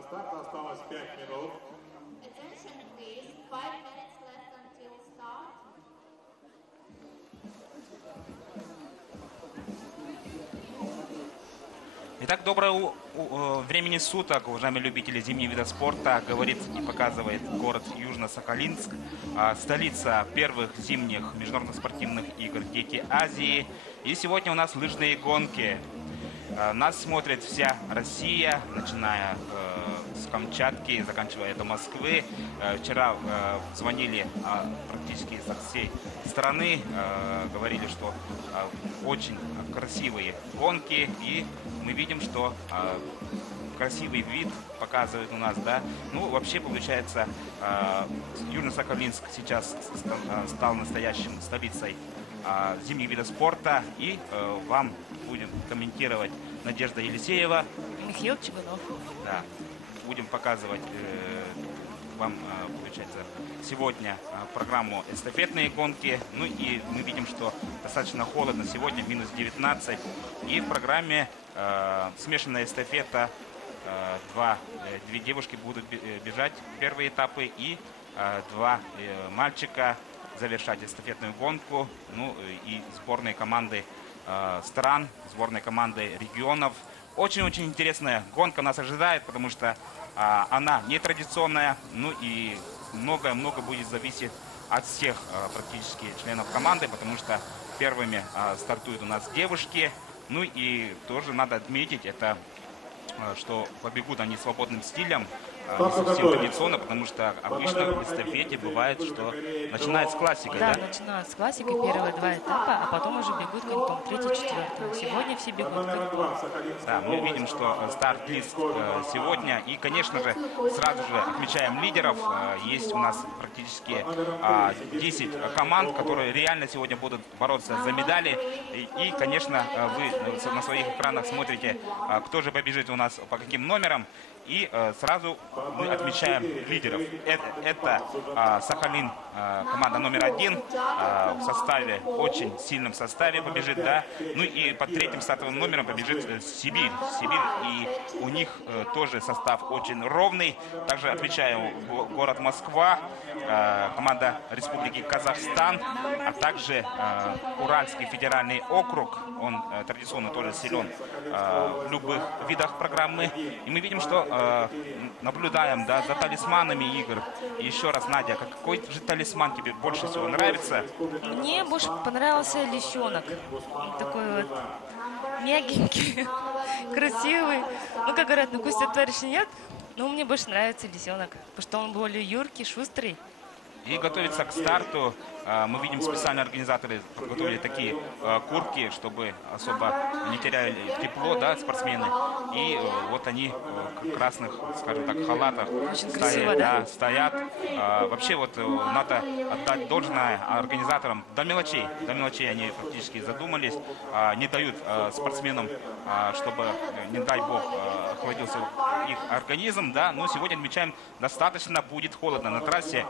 До старта осталось 5 минут. Attention please, 5 minutes left until start. Итак, доброго времени суток, уважаемые любители зимнего вида спорта. Говорит и показывает город Южно-Сахалинск, столица первых зимних международных спортивных игр «Дети Азии». И сегодня у нас лыжные гонки. Нас смотрит вся Россия, начиная с Камчатки, заканчивая до Москвы. Вчера звонили практически со всей страны, говорили, что очень красивые гонки, и мы видим, что красивый вид показывает у нас, да. Ну, вообще, получается, Южно-Сахалинск сейчас стал настоящим столицей зимних видов спорта, и вам будем комментировать Надежда Елисеева. Михаил Чебанов. Да, будем показывать вам, получается, сегодня программу эстафетные гонки. Ну и мы видим, что достаточно холодно сегодня, минус 19. И в программе смешанная эстафета. Две девушки будут бежать первые этапы, и два мальчика завершать эстафетную гонку. Ну и сборные команды стран, сборные команды регионов. Очень-очень интересная гонка нас ожидает, потому что она нетрадиционная. Ну и много будет зависеть от всех практически членов команды, потому что первыми стартуют у нас девушки. Ну и тоже надо отметить, это что побегут они свободным стилем, не совсем традиционно, потому что обычно в эстафете бывает, что начинают с классикой, да? Да, начинают с классикой первые два этапа, а потом уже бегут коньком третий, четвертый. Сегодня все бегут коньком. Да, мы видим, что старт-лист сегодня, и, конечно же, сразу же отмечаем лидеров. Есть у нас практически 10 команд, которые реально сегодня будут бороться за медали. И, конечно, вы на своих экранах смотрите, кто же побежит у нас по каким номерам. И сразу мы отмечаем лидеров. Это Сахалин, команда номер 1, в составе, очень сильном составе побежит, да. Ну и под третьим стартовым номером побежит Сибирь. И у них тоже состав очень ровный. Также отмечаем город Москва, команда Республики Казахстан, а также Уральский федеральный округ. Он традиционно тоже силен в любых видах программы. И мы видим, что наблюдаем, да, за талисманами игр. И еще раз, Надя, какой же талисман тебе больше всего нравится? Мне больше понравился лисенок. Он такой вот мягенький, красивый. Ну, как говорят, на вкус товарища нет, но мне больше нравится лисенок, потому что он более юркий, шустрый. И готовится к старту. Мы видим, специальные организаторы подготовили такие куртки, чтобы особо не теряли тепло, да, спортсмены. И вот они в красных, скажем так, халатах стоят. Вообще вот надо отдать должное организаторам до мелочей. До мелочей они фактически задумались. Не дают спортсменам, чтобы, не дай бог, охладился их организм, да. Но сегодня отмечаем, достаточно будет холодно на трассе.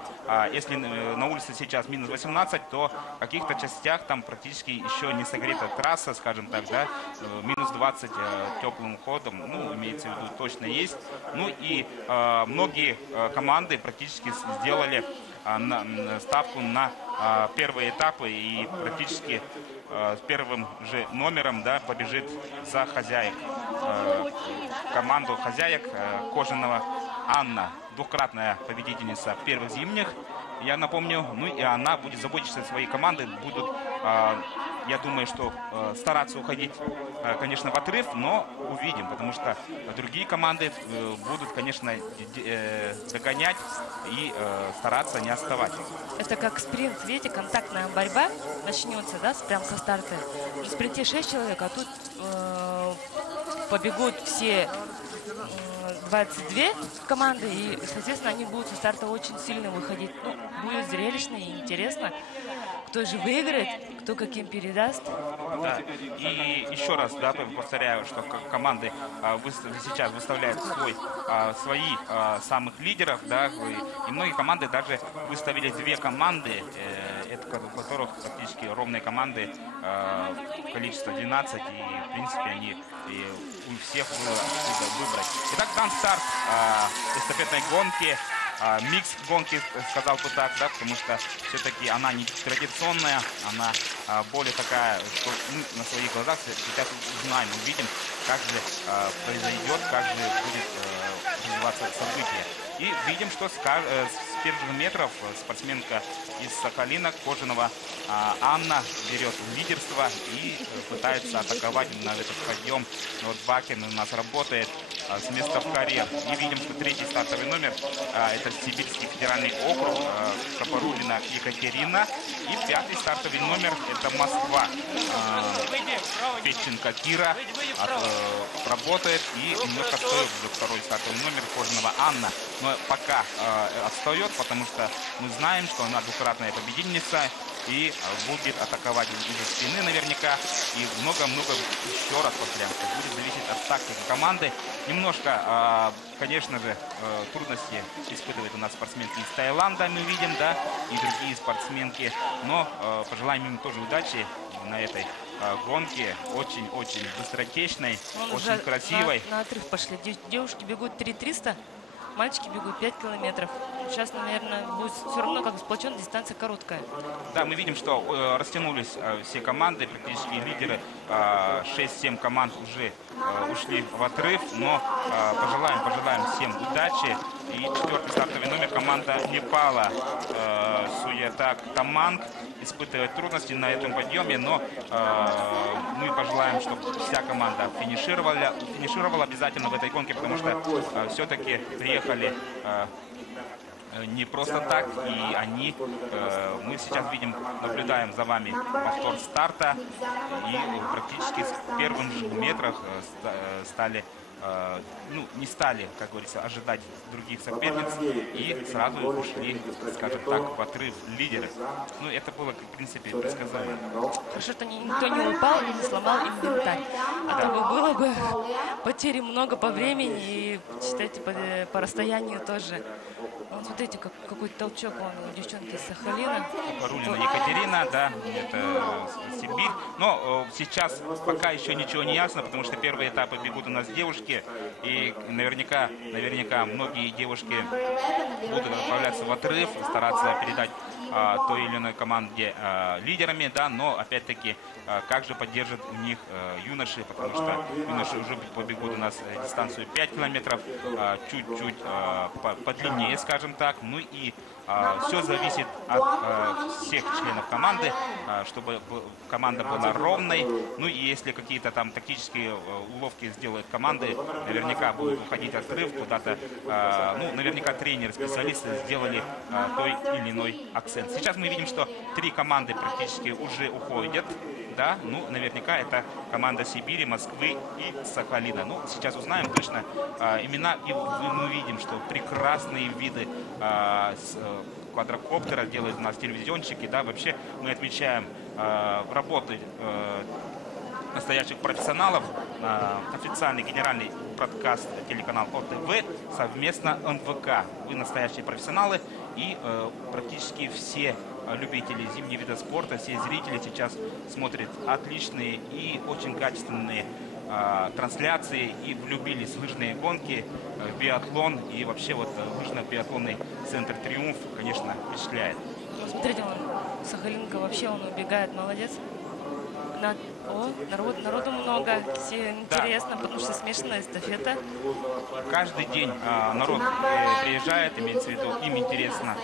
Если на улице сейчас минус 18, то в каких-то частях там практически еще не согрета трасса, скажем так, да, минус 20 теплым ходом, ну, имеется в виду, точно есть. Ну и многие команды практически сделали ставку на первые этапы, и практически с первым же номером, да, побежит за хозяек, команду хозяек Кожаного Анна, двукратная победительница первых зимних, я напомню. Ну и она будет заботиться о своей команде, будут, я думаю, что стараться уходить, конечно, в отрыв, но увидим, потому что другие команды будут, конечно, догонять и стараться не отставать. Это как спринт, видите, контактная борьба начнется, да, прямо со старта. В спринте 6 человек, а тут побегут все 22 команды, и, соответственно, они будут со старта очень сильно выходить. Ну, будет зрелищно и интересно, кто же выиграет, кто каким передаст. Да. И еще раз, да, повторяю, что команды сейчас выставляют свои самых лидеров, да, и многие команды даже выставили две команды, это у которых практически ровные команды, количество 12, и в принципе они у всех было отсюда выбрать. Итак, дан старт эстафетной гонки. Микс гонки, сказал бы так, да, потому что все-таки она не традиционная, она более такая, что мы на своих глазах сейчас узнаем, увидим, как же произойдет, как же будет развиваться событие. И видим, что с первых метров спортсменка из Сахалина, Кожинова Анна, берет лидерство и пытается атаковать на этот подъем. Но вот Бакин у нас работает с места в карьер. И видим, что третий стартовый номер это Сибирский федеральный округ, Капорулина Екатерина. И пятый стартовый номер это Москва. Печенко Кира работает и немножко отстает за второй стартовый номер Кожинова Анна. Но пока отстает, потому что мы знаем, что она двукратная победительница и будет атаковать из-за спины наверняка. И много-много, еще раз повторяем, что будет зависеть от тактики команды. Немножко, конечно же, трудности испытывает у нас спортсменки из Таиланда, мы видим, да, и другие спортсменки. Но пожелаем им тоже удачи на этой гонке. Очень-очень быстротечной, очень красивой. На отрыв пошли. Девушки бегут 3300. Мальчики бегут 5 километров. Сейчас, наверное, будет все равно как сплочен, дистанция короткая. Да, мы видим, что растянулись все команды, практически лидеры. 6-7 команд уже ушли в отрыв, но пожелаем всем удачи. И четвертый стартовый номер команда Непала. Суетак Таманг испытывает трудности на этом подъеме, но мы пожелаем, чтобы вся команда финишировала обязательно в этой гонке, потому что все-таки приехали не просто так, и они, мы сейчас видим, наблюдаем за вами повтор старта, и практически с первых же метрах стали, ну, не стали, как говорится, ожидать других соперниц, и сразу ушли, скажем так, в отрыв лидеры. Ну, это было, в принципе, предсказуемо. Хорошо, что никто не упал и не сломал инвентарь. А то бы было бы потери много по времени и, считайте, по расстоянию тоже. Вот смотрите, какой толчок вон у девчонки из Сахалина. Рулина Екатерина, да, это Сибирь. Но сейчас пока еще ничего не ясно, потому что первые этапы бегут у нас девушки. И наверняка многие девушки будут отправляться в отрыв, стараться передать той или иной команде лидерами, да, но опять-таки как же поддержат у них юноши, потому что юноши уже побегут у нас дистанцию 5 километров, чуть-чуть подлиннее, скажем так. Ну и все зависит от всех членов команды, чтобы команда была ровной. Ну и если какие-то там тактические уловки сделают команды, наверняка будут уходить отрыв куда-то. Ну, наверняка тренеры, специалисты сделали той или иной акцент. Сейчас мы видим, что 3 команды практически уже уходят. Да, ну, наверняка это команда Сибири, Москвы и Сахалина. Ну, сейчас узнаем точно имена, и мы видим, что прекрасные виды с квадрокоптера делают у нас телевизионщики, да, вообще мы отмечаем работы настоящих профессионалов. Официальный генеральный бродкаст телеканал ОТВ совместно НВК. Вы настоящие профессионалы, и практически все любители зимнего вида спорта, все зрители сейчас смотрят отличные и очень качественные трансляции и влюбились в лыжные гонки, биатлон, и вообще вот лыжно-биатлонный центр «Триумф», конечно, впечатляет. Смотрите, Сахалинка вообще, он убегает, молодец. Народу много, все интересно, потому что смешанная эстафета. Каждый день народ приезжает, имеется в виду, им интересно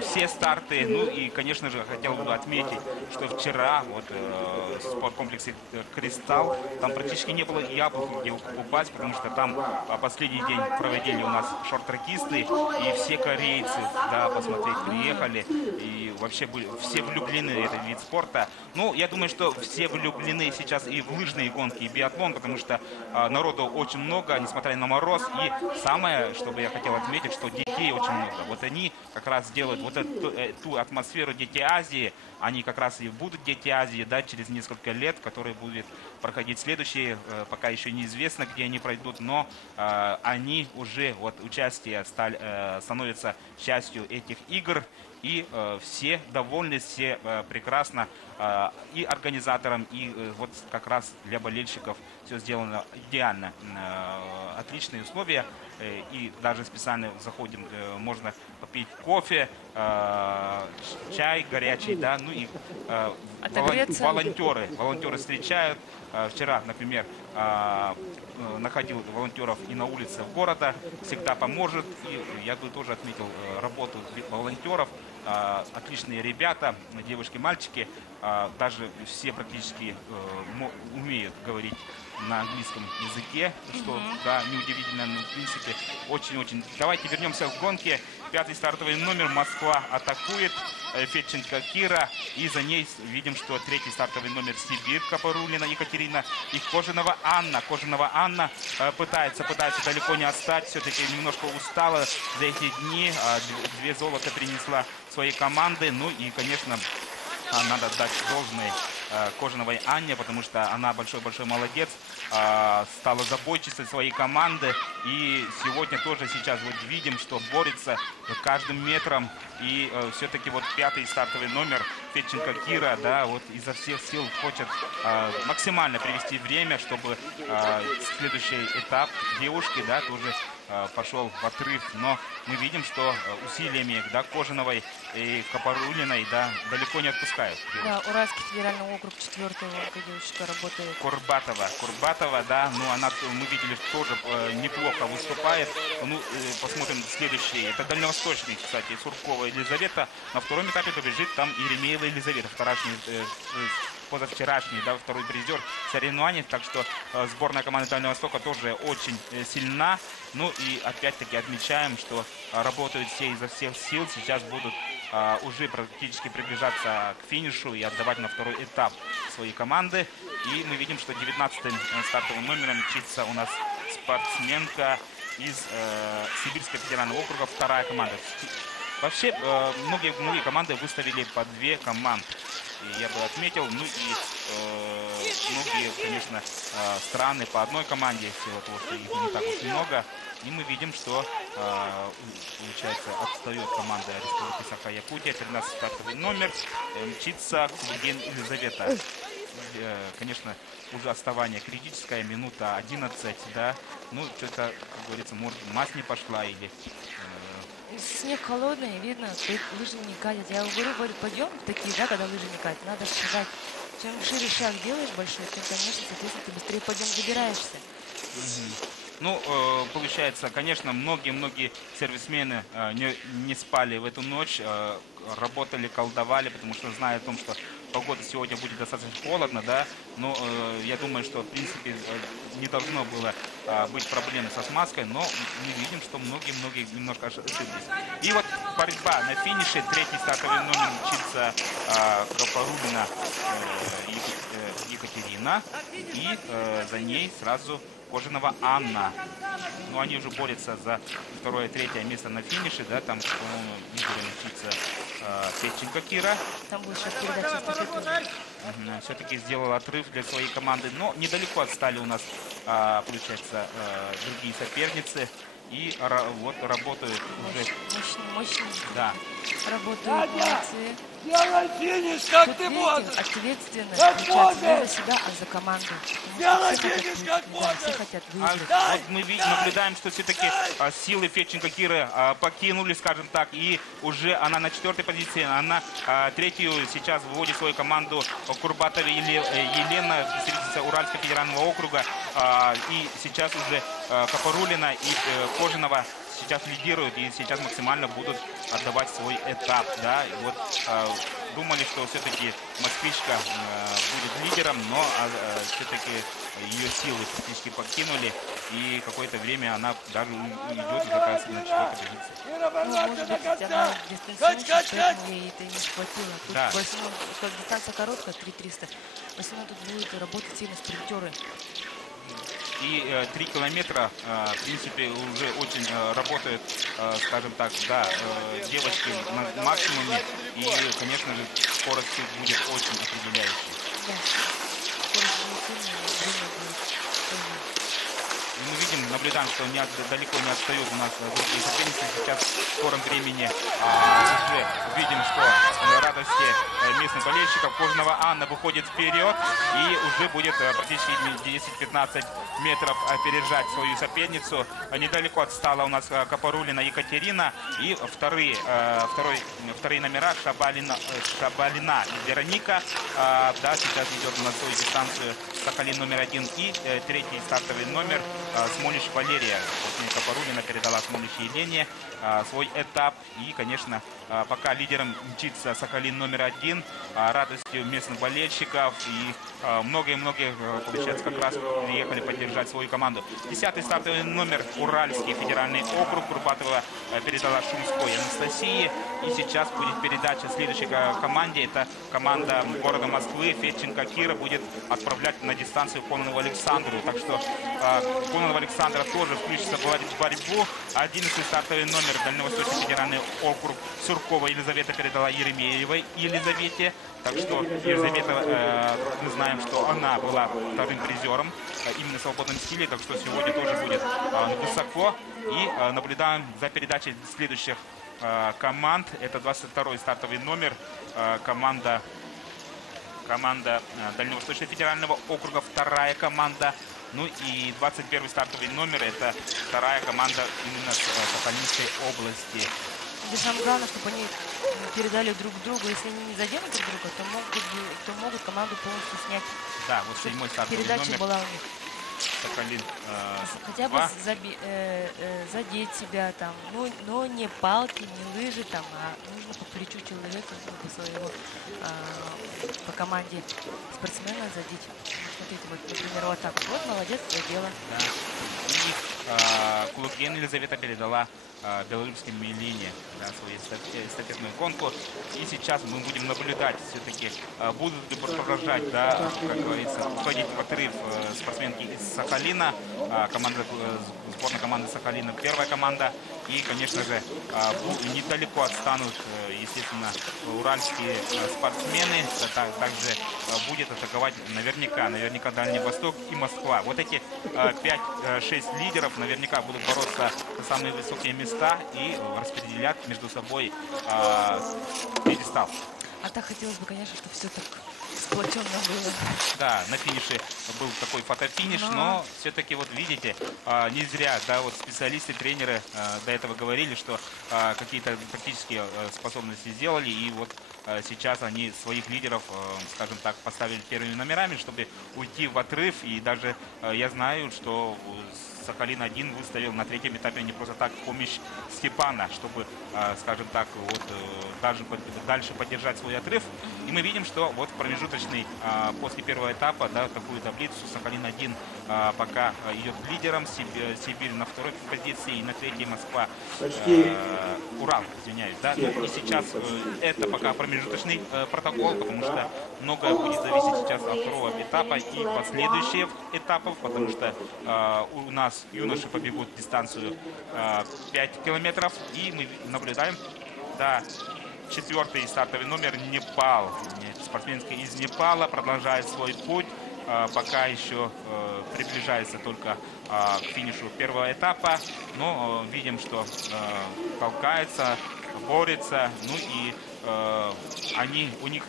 все старты. Ну и, конечно же, хотел бы отметить, что вчера вот в спорткомплексе «Кристалл» там практически не было яблок, где упасть, потому что там последний день проводили у нас шорт-трекисты, и все корейцы, да, посмотреть приехали, и вообще были все влюблены в этот вид спорта. Ну, я думаю, что все влюблены внимание сейчас и в лыжные гонки, и биатлон, потому что народу очень много, несмотря на мороз. И самое, что бы я хотел отметить, что детей очень много. Вот они как раз делают вот эту атмосферу Дети Азии. Они как раз и будут Дети Азии, да, через несколько лет, которые будут проходить следующие, пока еще неизвестно, где они пройдут, но они уже вот участие становятся частью этих игр. И все довольны, все прекрасно. И организаторам, и вот как раз для болельщиков все сделано идеально. Отличные условия. И даже специально заходим, можно попить кофе, чай горячий, да, ну и волонтеры встречают. Вчера, например, находил волонтеров и на улице города, всегда поможет. И я бы тоже отметил работу волонтеров. Отличные ребята, девушки, мальчики, даже все практически умеют говорить на английском языке, что, да, неудивительно, но, в принципе, очень-очень. Давайте вернемся к гонке. 5-й стартовый номер, Москва атакует, Федченко Кира, и за ней видим, что 3-й стартовый номер Сибирь, Капарулина Екатерина и Кожанова Анна. Кожанова Анна пытается далеко не отстать, все-таки немножко устала за эти дни, 2 золота принесла своей команды, ну и, конечно, надо дать должное Кожановой Анне, потому что она большой-большой молодец, стала забойчицей своей команды. И сегодня тоже сейчас вот видим, что борется каждым метром. И все-таки вот 5-й стартовый номер Федченко Кира, да, вот изо всех сил хочет максимально привести время, чтобы следующий этап девушки, да, тоже пошел в отрыв. Но мы видим, что усилиями, да, Кожановой и Капарулиной, да, далеко не отпускают. Да, Уральский федеральный округ 4-й, девушка работает. Курбатова, да, ну она, мы видели, тоже неплохо выступает. Ну, посмотрим следующий. Это дальневосточный, кстати, Суркова Елизавета. На втором этапе побежит там Еремеева Елизавета, позавчерашний, да, второй призер соревнований. Так что сборная команды Дальнего Востока тоже очень сильна. Ну и опять-таки отмечаем, что работают все изо всех сил. Сейчас будут уже практически приближаться к финишу и отдавать на второй этап свои команды. И мы видим, что 19-м стартовым номером мчится у нас спортсменка из Сибирского федерального округа, 2-я команда. Вообще, многие команды выставили по 2 команды. И я бы отметил, ну и многие, конечно, страны по одной команде, в силу того, что их не так уж много. И мы видим, что, получается, отстает команда Республики Саха-Якутия. 13-й стартовый номер, мчится Кулиген Елизавета. Конечно, уже отставание критическое, минута 11, да. Ну, что-то, как говорится, может, мазь не пошла или... Снег холодный, видно, лыжи не катят. Я говорю, пойдем такие, да, когда лыжи не катят. Надо сказать, чем шире шаг делаешь большой, тем, конечно, соответственно, ты быстрее пойдем забираешься. Ну, получается, конечно, многие сервисмены не спали в эту ночь, работали, колдовали, потому что зная о том, что погода сегодня будет достаточно холодно, да, но я думаю, что, в принципе, не должно было быть проблем со смазкой, но мы видим, что многие немножко ошиблись. И вот борьба на финише, 3-й стартовый номер мчится Капарулина Екатерина, и за ней сразу Кожанова Анна. Ну, они уже борются за 2-е, 3-е место на финише, да, там, по-моему, лидером мчится Федченко Кира. Там будет сейчас передача эстафеты. Все-таки сделал отрыв для своей команды, но недалеко отстали у нас, получается, другие соперницы. И вот работают уже... Мощные. Да. Работают молодцы. Делай финиш, как ты можешь! Ответственно, Как не за можешь! себя, а за команду. Делай Все хотят финиш, выиграть, как да, можешь! все хотят выиграть. Вот мы наблюдаем, что все-таки силы Федченко Киры покинули, скажем так, и уже она на 4-й позиции, она 3-ю сейчас выводит свою команду Курбатова Елена, представительница Уральского федерального округа, и сейчас уже Капарулина и Кожанова сейчас лидируют и сейчас максимально будут отдавать свой этап, да, и вот думали, что все-таки москвичка будет лидером, но все-таки ее силы практически покинули, и какое-то время она даже уйдет как раз на 4-й позиции. Ну, может быть, она дистанционщик, поэтому ей это и не схватило. Тут Да. в основном, как дистанция короткая, 3300. В основном тут будут работать именно спринтеры. И 3 километра, в принципе, уже очень работают, скажем так, да, девочки на максимуме. И, конечно же, скорость будет очень определяющей. Да. Скорость будет сильная, время будет тоже. И мы видим, наблюдаем, что далеко не отстают у нас другие соперницы. Сейчас в скором времени уже видим, что радости местных болельщиков Кожного Анна выходит вперед и уже будет практически 10-15 метров опережать свою соперницу. Недалеко отстала у нас Капарулина Екатерина. И вторые номера Шабалина Вероника. Да, сейчас идет на свою дистанцию Сахалин номер 1 и третий стартовый номер Смолич Валерия. Капарулина передала Смолич Елене свой этап. И, конечно, пока лидером мчится Сахалин номер 1, радостью местных болельщиков. И многие-многие, получается, как раз приехали поддержать свою команду. 10-й стартовый номер Уральский федеральный округ. Курбатова передала Шумской Анастасии. И сейчас будет передача следующей команде. Это команда города Москвы. Федченко Кира будет отправлять на дистанцию Кононову Александру. Так что Кононова Александра тоже включится в борьбу. 11-й стартовый номер Дальневосточный федеральный округ Суркова Елизавета передала Еремеевой Елизавете. Так что Елизавета, мы знаем, что она была вторым призером именно в свободном стиле. Так что сегодня тоже будет высоко. И наблюдаем за передачей следующих команд. Это 22-й стартовый номер. Команда Дальневосточного федерального округа, вторая команда. Ну и 21-й стартовый номер, это вторая команда именно Сахалинской области. Здесь самое главное, чтобы они передали друг другу. Если они не заденут друг друга, то могут команду полностью снять. Да, вот 7-й стартовый Передача номер. была у них. Сахалин Хотя бы задеть себя там, но не палки, не лыжи там, а нужно по плечу человека, по своему, по команде спортсмена задеть. Смотрите, вот, например, вот так. Вот, молодец, задела. Да. И Кулукен Елизавета передала белорусской Милине, да, свою эстафетную гонку. И сейчас мы будем наблюдать, все-таки будут ли продолжать, да, как говорится, уходить в отрыв спортсменки из Сахалина, сборная команды Сахалина, первая команда. И, конечно же, недалеко отстанут, естественно, уральские спортсмены. Также будет атаковать наверняка Дальний Восток и Москва. Вот эти 5-6 лидеров наверняка будут бороться за самые высокие места и распределять между собой пьедестал. А так хотелось бы, конечно, чтобы все так сплоченно было. Да, на финише был такой фотофиниш, но все-таки вот видите, не зря, да, вот специалисты, тренеры до этого говорили, что какие-то практические способности сделали, и вот сейчас они своих лидеров, скажем так, поставили первыми номерами, чтобы уйти в отрыв, и даже я знаю, что Сахалин-1 выставил на третьем этапе не просто так помощь Степана, чтобы, скажем так, вот дальше поддержать свой отрыв. И мы видим, что вот промежуточный после первого этапа, да, такую таблицу Сахалин-1 пока идет лидером, Сибирь на второй позиции, и на третьей Москва, Урал, извиняюсь, да. Ну, и сейчас это пока промежуточный протокол, потому что многое будет зависеть сейчас от второго этапа и последующих этапов, потому что у нас юноши побегут дистанцию 5 километров, и мы наблюдаем, да, 4-й стартовый номер Непал. Спортсменка из Непала продолжает свой путь, пока еще приближается только к финишу первого этапа, но видим, что толкается, борется, ну и у них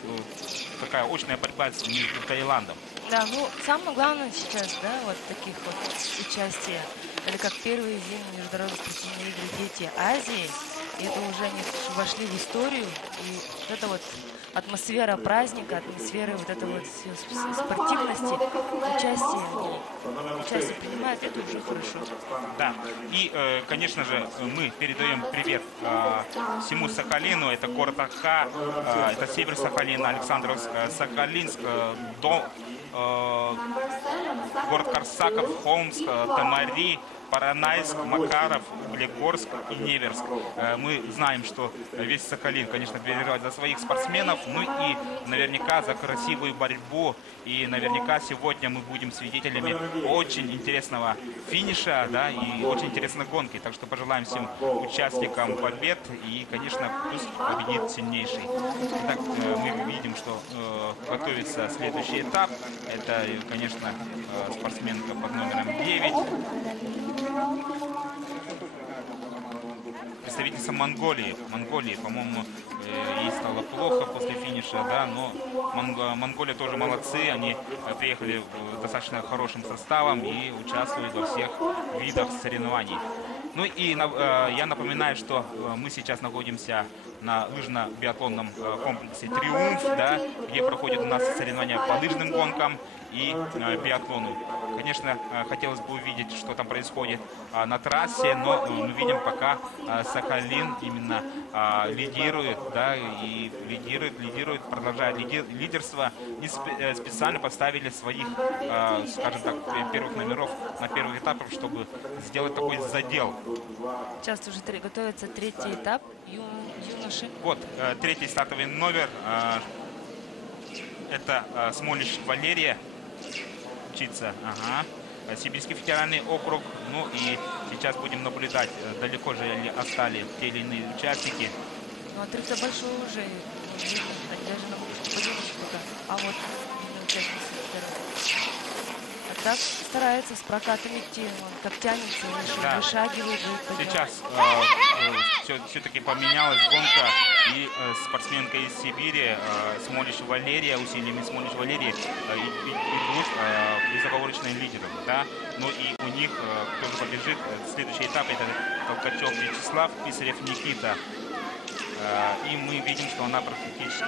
такая очная борьба между Таиландом. Да, ну самое главное сейчас, да, вот таких вот участия, это как первые зимние международные спортивные игры «Дети Азии». И это уже они вошли в историю, и вот эта вот атмосфера праздника, атмосфера вот этой вот спортивности, участия, участие принимает, это уже хорошо. Да, и, конечно же, мы передаем привет всему Сахалину. Это город Аха, это север Сахалина, Александровск, Сахалинск, город Корсаков, Холмск, Тамари, Поронайск, Макаров, Углегорск и Неверск. Мы знаем, что весь Сахалин, конечно, переживает за своих спортсменов, ну и наверняка за красивую борьбу. И наверняка сегодня мы будем свидетелями очень интересного финиша, да, и очень интересной гонки. Так что пожелаем всем участникам побед и, конечно, пусть победит сильнейший. Итак, мы видим, что готовится следующий этап. Это, конечно, спортсменка под номером 9. Представительница Монголии. Монголии, по-моему, ей стало плохо после финиша, да, но Монголия тоже молодцы. Они приехали достаточно хорошим составом и участвуют во всех видах соревнований. Ну и я напоминаю, что мы сейчас находимся на лыжно-биатлонном комплексе «Триумф», да, где проходят у нас соревнования по лыжным гонкам и биатлону. Конечно, хотелось бы увидеть, что там происходит на трассе, но мы видим, пока Сахалин именно лидирует, да, и лидирует, продолжает лидерство. И специально поставили своих, скажем так, первых номеров на первых этапах, чтобы сделать такой задел. Сейчас уже готовится третий этап юноши. Вот, третий стартовый номер. Это Смолич Валерия. Учиться. Ага. Сибирский федеральный округ. Ну и сейчас будем наблюдать, далеко же ли остались те или иные участники. Ну, отрыв-то большой уже. Видно, даже на поддержку пока. А вот видно участницы второго. А так старается с прокатом идти. Он как тянется, да. вышагивает. Сейчас все-таки поменялась гонка. И спортсменка из Сибири, Смолич Валерия, усилиями Смолич Валерии идут безоговорочным лидером. Да? Ну и у них тоже побежит. Следующий этап — это Толкачев Вячеслав, Писарев Никита. И мы видим, что она практически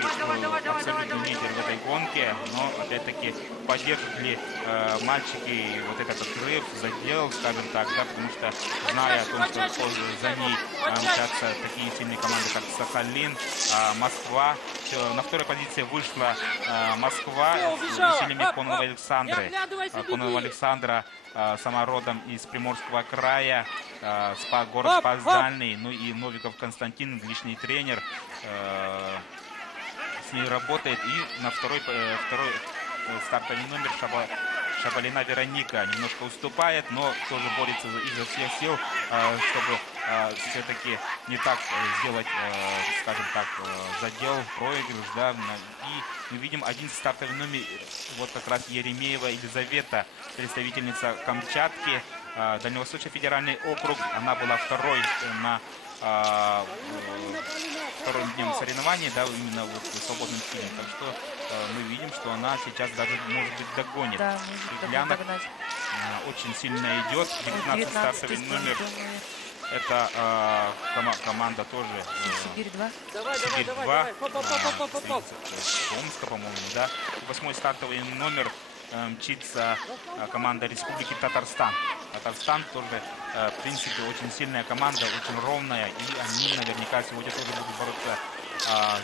абсолютный лидер в этой гонке. Но, опять-таки, поддержат ли мальчики вот этот отрыв, задел, скажем так, да, потому что, зная о том, что за ней мчатся такие сильные команды, как Сахалин, Москва. На второй позиции вышла Москва с усилиями Кононова Александры. Кононова Александра сама родом из Приморского края, город Спас-Дальний, ну и Новиков Константин, личный тренер, с ней работает. И на второй стартовый номер Шабалина Вероника немножко уступает, но тоже борется изо всех сил, чтобы все-таки не так сделать, скажем так, задел, проигрыш, да. И мы видим один стартовый номер, вот как раз Еремеева Елизавета, представительница Камчатки, Дальневосточный федеральный округ. Она была второй на вторым днем соревнований, да, именно вот в свободном стиле. Так что мы видим, что она сейчас даже, может быть, догонит. Да, Гляна очень сильно идет. 19 стартовый номер. Это команда тоже Сибирь-2. Сибирь-2. Томска, по-моему, да. 8-й стартовый номер мчится команда Республики Татарстан. Татарстан тоже, в принципе, очень сильная команда, очень ровная. И они наверняка сегодня тоже будут бороться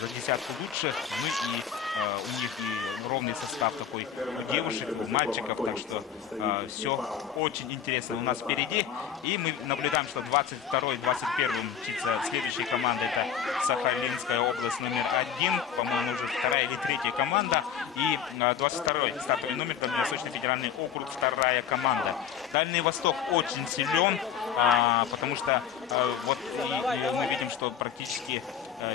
за десятку лучших. Ну и у них и ровный состав такой у девушек, у мальчиков. Так что все очень интересно у нас впереди. И мы наблюдаем, что 22-й, 21-м мчится следующая команда. Это Сахалинская область номер 1. По-моему, уже вторая или третья команда. И 22-й стартовый номер, Дальневосточный федеральный округ, вторая команда. Дальний Восток очень силен, потому что вот и мы видим, что практически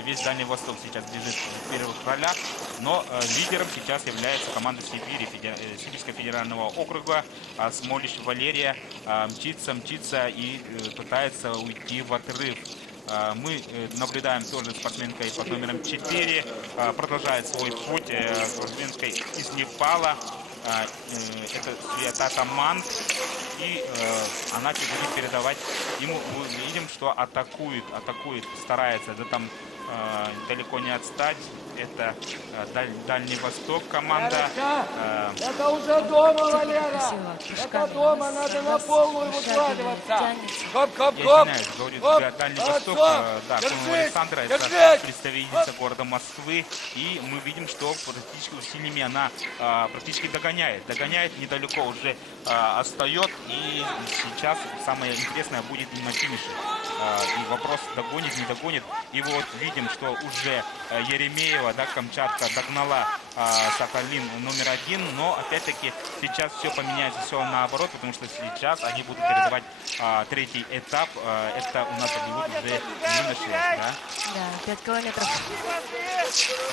весь Дальний Восток сейчас бежит в первых ролях, но лидером сейчас является команда Сибири, Сибирского федерального округа. Смолич Валерия мчится и пытается уйти в отрыв. Мы наблюдаем тоже спортсменкой под номером 4, продолжает свой путь, спортсменкой из Непала. Это Света Мант, и она будет передавать ему. Мы видим, что атакует, старается, да, там далеко не отстать. Это Дальний Восток команда. Это уже дома, Валера. Красиво. Это Пешками. дома, надо на полную Вышагивает, выкладываться. тянется. Хоп, хоп, Я хоп. извиняюсь, говорит Оп, Дальний молодцом. Восток, да, Держись, Кононова Александра, это держись. представительница города Москвы, и мы видим, что практически усилиями она практически догоняет недалеко, уже отстает, и сейчас самое интересное будет на финише. И вопрос, догонит, не догонит. И вот видим, что уже Еремеева, да, Камчатка догнала Сахалин номер 1, но опять-таки сейчас все поменяется, все наоборот, потому что сейчас они будут передавать третий этап. Это у нас будут уже юноши, да? Да, 5 километров.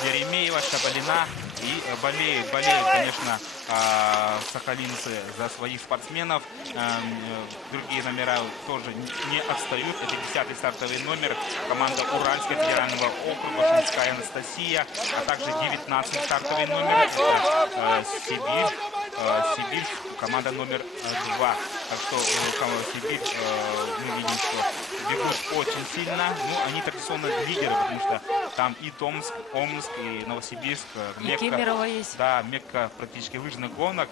Еремеева, Шабалина и болеют, конечно, сахалинцы за своих спортсменов. Другие номера тоже не отстают. Это 10-й стартовый номер, команда Уральского федерального округа, Шумская Анастасия, а также 19-й стартовый номер, это Сибирь, команда номер 2. Так что Сибирь, мы видим, что бегут очень сильно. Ну, они традиционно лидеры, потому что там и Томск, Омск, и Новосибирск, И Кемерово есть. да, Мекка практически лыжных гонок.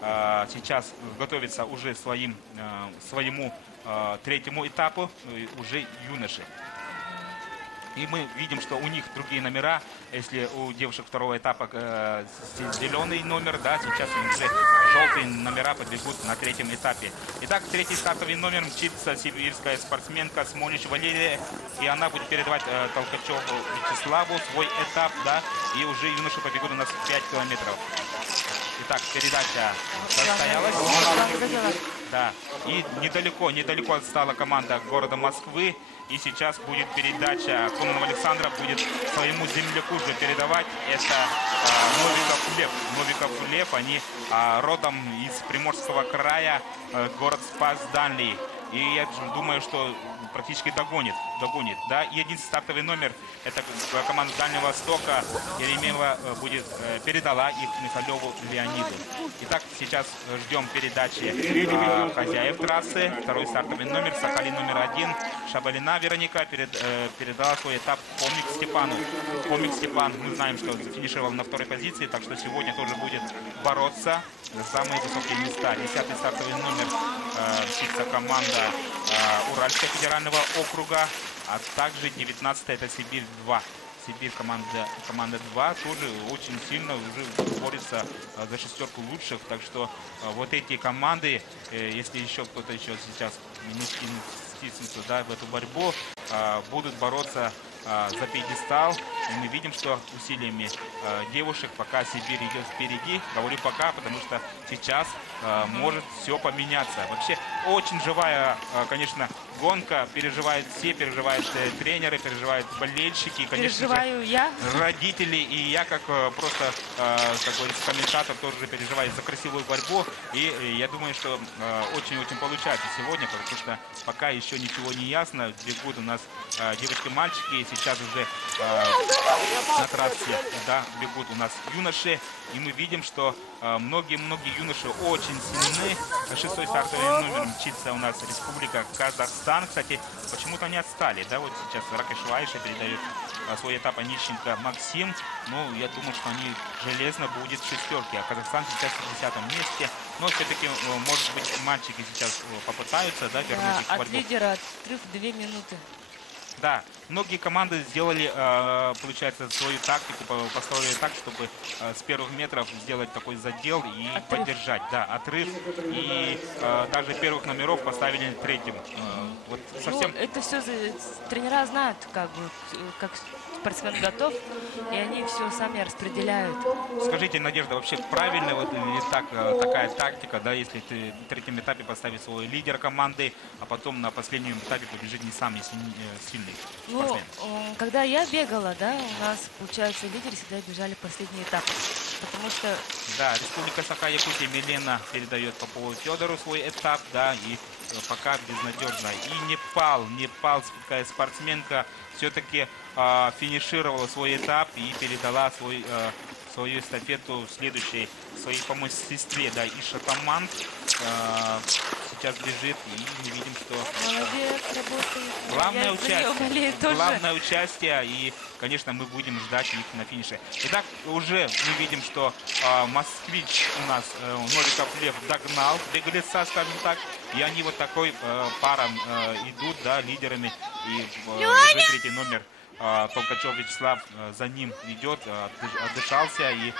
Сейчас готовится уже своему третьему этапу уже юноши. И мы видим, что у них другие номера. Если у девушек второго этапа зеленый номер, да, сейчас уже желтые номера подбегут на третьем этапе. Итак, третий стартовый номер мчится сибирская спортсменка Смолич Валерия. И она будет передавать Толкачеву Вячеславу свой этап, да, и уже юноши побегут у нас 5 километров. Итак, передача состоялась. Да. И недалеко отстала команда города Москвы. И сейчас будет передача. Кононова Александра будет своему земляку же передавать. Это Новиков Лев. Они родом из Приморского края, город Спас-Дальний. И я думаю, что практически догонит. Да? И единственный стартовый номер, это команда Дальнего Востока. Еремеева передала их Михалеву Леониду. Итак, сейчас ждем передачи хозяев трассы. Второй стартовый номер, Сахалин номер 1. Шабалина Вероника передала свой этап Помник Степану. Помник Степан, мы знаем, что финишировал на второй позиции, так что сегодня тоже будет бороться за самые высокие места. 10-й стартовый номер мчится команда Уральского федерального округа, а также 19-й это Сибирь-2. Сибирь команда 2 тоже очень сильно уже борется за шестерку лучших. Так что вот эти команды, если еще кто-то еще сейчас не стиснется, да, в эту борьбу, будут бороться за пьедестал. И мы видим, что усилиями девушек пока Сибирь идет впереди. Говорю пока, потому что сейчас может все поменяться. Вообще очень живая, конечно, гонка. Переживают все, переживают тренеры, переживают болельщики, конечно, Переживаю я. родители. И я как просто такой комментатор тоже переживаю за красивую борьбу. И я думаю, что очень-очень получается сегодня, потому что пока еще ничего не ясно. Бегут у нас девочки-мальчики. Сейчас уже на трассе, да, бегут у нас юноши. И мы видим, что многие-многие юноши очень сильны. 6-й стартовый номер мчится у нас Республика Казахстан. Кстати, почему-то они отстали. Да, вот сейчас Ракешвайша передает свой этап Онищенко Максим. Ну, я думаю, что они железно будет в шестерке. А Казахстан сейчас в 10-м месте. Но все-таки, может быть, мальчики сейчас попытаются, да, вернуть их в борьбу. От лидера отрыв 2 минуты. Да, многие команды сделали, получается, свою тактику, построили так, чтобы с первых метров сделать такой задел и поддержать, да, отрыв. И даже первых номеров поставили третьим. Вот совсем... Ну, это все тренера знают, как спортсмен готов, и они все сами распределяют. Скажите, Надежда, вообще правильно вот или такая тактика, да, если ты на третьем этапе поставишь свой лидер команды, а потом на последнем этапе побежит не сам, если сильный спортсмен? Ну, когда я бегала, да, у нас, получается, лидеры всегда бежали последний этап, потому что... Да, Республика Саха-Якутия Милена передает Попову Федору свой этап, да, и пока безнадежно. И непалская спортсменка все-таки финишировала свой этап и передала свою эстафету следующей своей, по-моему, сестре, да, Иша Таман. сейчас бежит, и мы видим, что Молодец, работает. главное Я за нее болею тоже. главное участие, и, конечно, мы будем ждать их на финише. Итак, уже мы видим, что москвич у нас Новиков Лев догнал беглеца, скажем так, и они вот такой паром идут, да, лидерами, и уже третий номер Толкачев Вячеслав за ним идет, отдышался и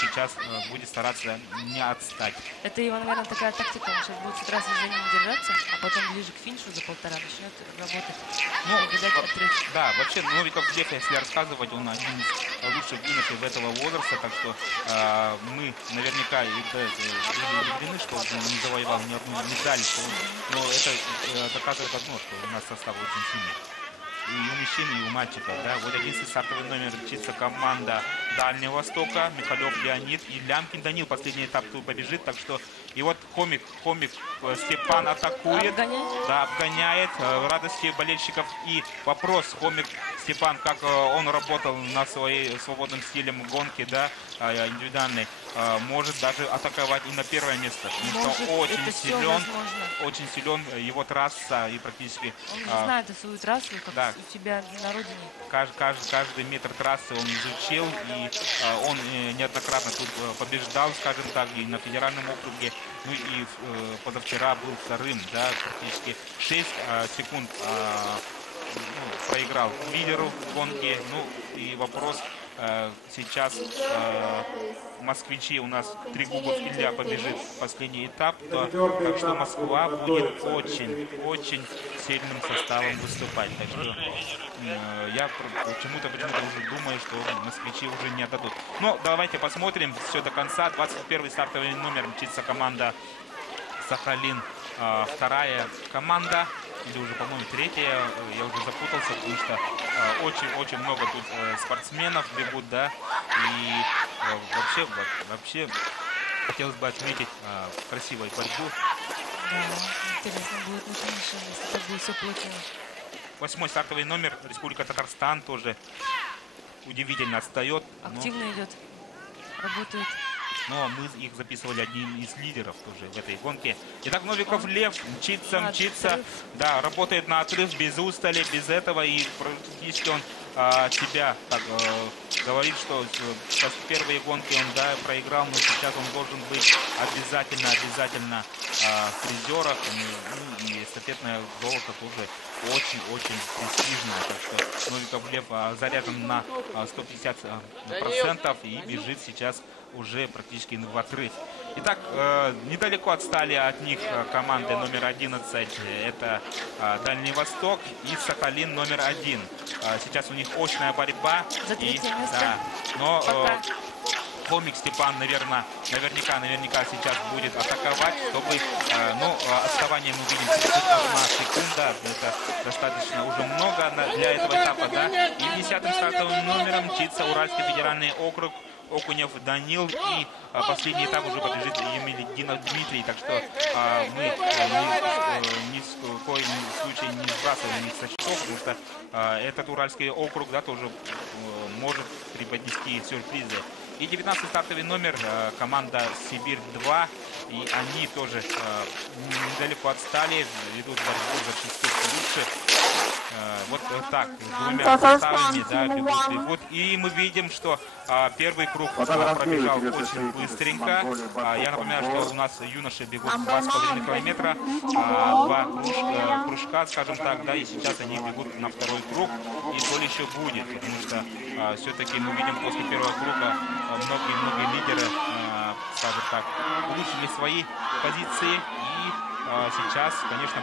сейчас будет стараться не отстать. Это его, наверное, такая тактика. Он сейчас будет сразу за ним держаться, а потом ближе к финишу за полтора начнет работать. Ну, И дать отрыв. да, вообще Новиков Лев, если рассказывать, он один из лучших юношей в этого возраста, так что мы наверняка удивлены, что он не завоевал ни одну медаль, но это доказывает одно, что у нас состав очень сильный. И у мужчин, и у мальчиков, да. Вот 11 стартовый номер мчится команда Дальнего Востока, Михалев Леонид и Лямкин Данил. Последний этап тут побежит, так что... И вот хомик Степан атакует, да, обгоняет, радости болельщиков. И вопрос, хомик Степан, как он работал на своей свободным стилем гонки, да, индивидуальной, может даже атаковать и на первое место, потому что очень силен его трасса и практически... Он же знает свою трассу, как да, у себя на родине. Каждый метр трассы он изучил, и он неоднократно тут побеждал, скажем так, и на федеральном округе, ну и позавчера был вторым, да, практически 6 секунд проиграл лидеру гонки. Ну и вопрос, сейчас москвичи у нас Трегубов Илья побежит в последний этап, так что Москва будет очень сильным составом выступать. Так что я почему-то уже думаю, что москвичи уже не отдадут. Но давайте посмотрим все до конца. 21-й стартовый номер мчится команда Сахалин, вторая команда, или уже, по-моему, третья, я уже запутался, потому что очень много тут спортсменов бегут, да, и вообще хотелось бы отметить красивую борьбу. Да, интересно будет на финише, если так будет все плотно. 8-й стартовый номер, Республика Татарстан, тоже удивительно отстает. Активно идет, работает. Но мы их записывали одним из лидеров тоже в этой гонке. Итак, Новиков Лев мчится, да, работает на отрыв без устали, без этого, и практически он себя так говорит, что в первые гонки он, да, проиграл, но сейчас он должен быть обязательно в призерах. Ну, и эстафетное золото тоже очень престижное. Так что Новиков Лев заряжен на 150% и бежит сейчас уже практически в отрыв. Итак, недалеко отстали от них команды номер 11. Это Дальний Восток и Сахалин номер 1. Сейчас у них очная борьба. За третье место. Да, но хомик Степан, наверняка сейчас будет атаковать, чтобы, отставание мы видим 31 секунда, это достаточно уже много для этого этапа, да. И 10-м стартовым номером мчится Уральский федеральный округ, Окунев Данил, и последний этап уже побежит Емельянов Дмитрий, так что мы ни в коем случае не сбрасываем их со счетов, потому что этот Уральский округ, да, тоже может преподнести сюрпризы. И 19-й стартовый номер, команда Сибирь-2, и они тоже недалеко отстали, ведут борьбу за шестерку лучше. Вот так, двумя составами, да, бегут. И мы видим, что первый круг пробежал очень быстренько. Я напоминаю, что у нас юноши бегут 2,5 километра, 2 кружка, скажем так, да, и сейчас они бегут на второй круг, и то ли еще будет, потому что все-таки мы видим после первого круга многие лидеры, скажем так, улучшили свои позиции и сейчас, конечно,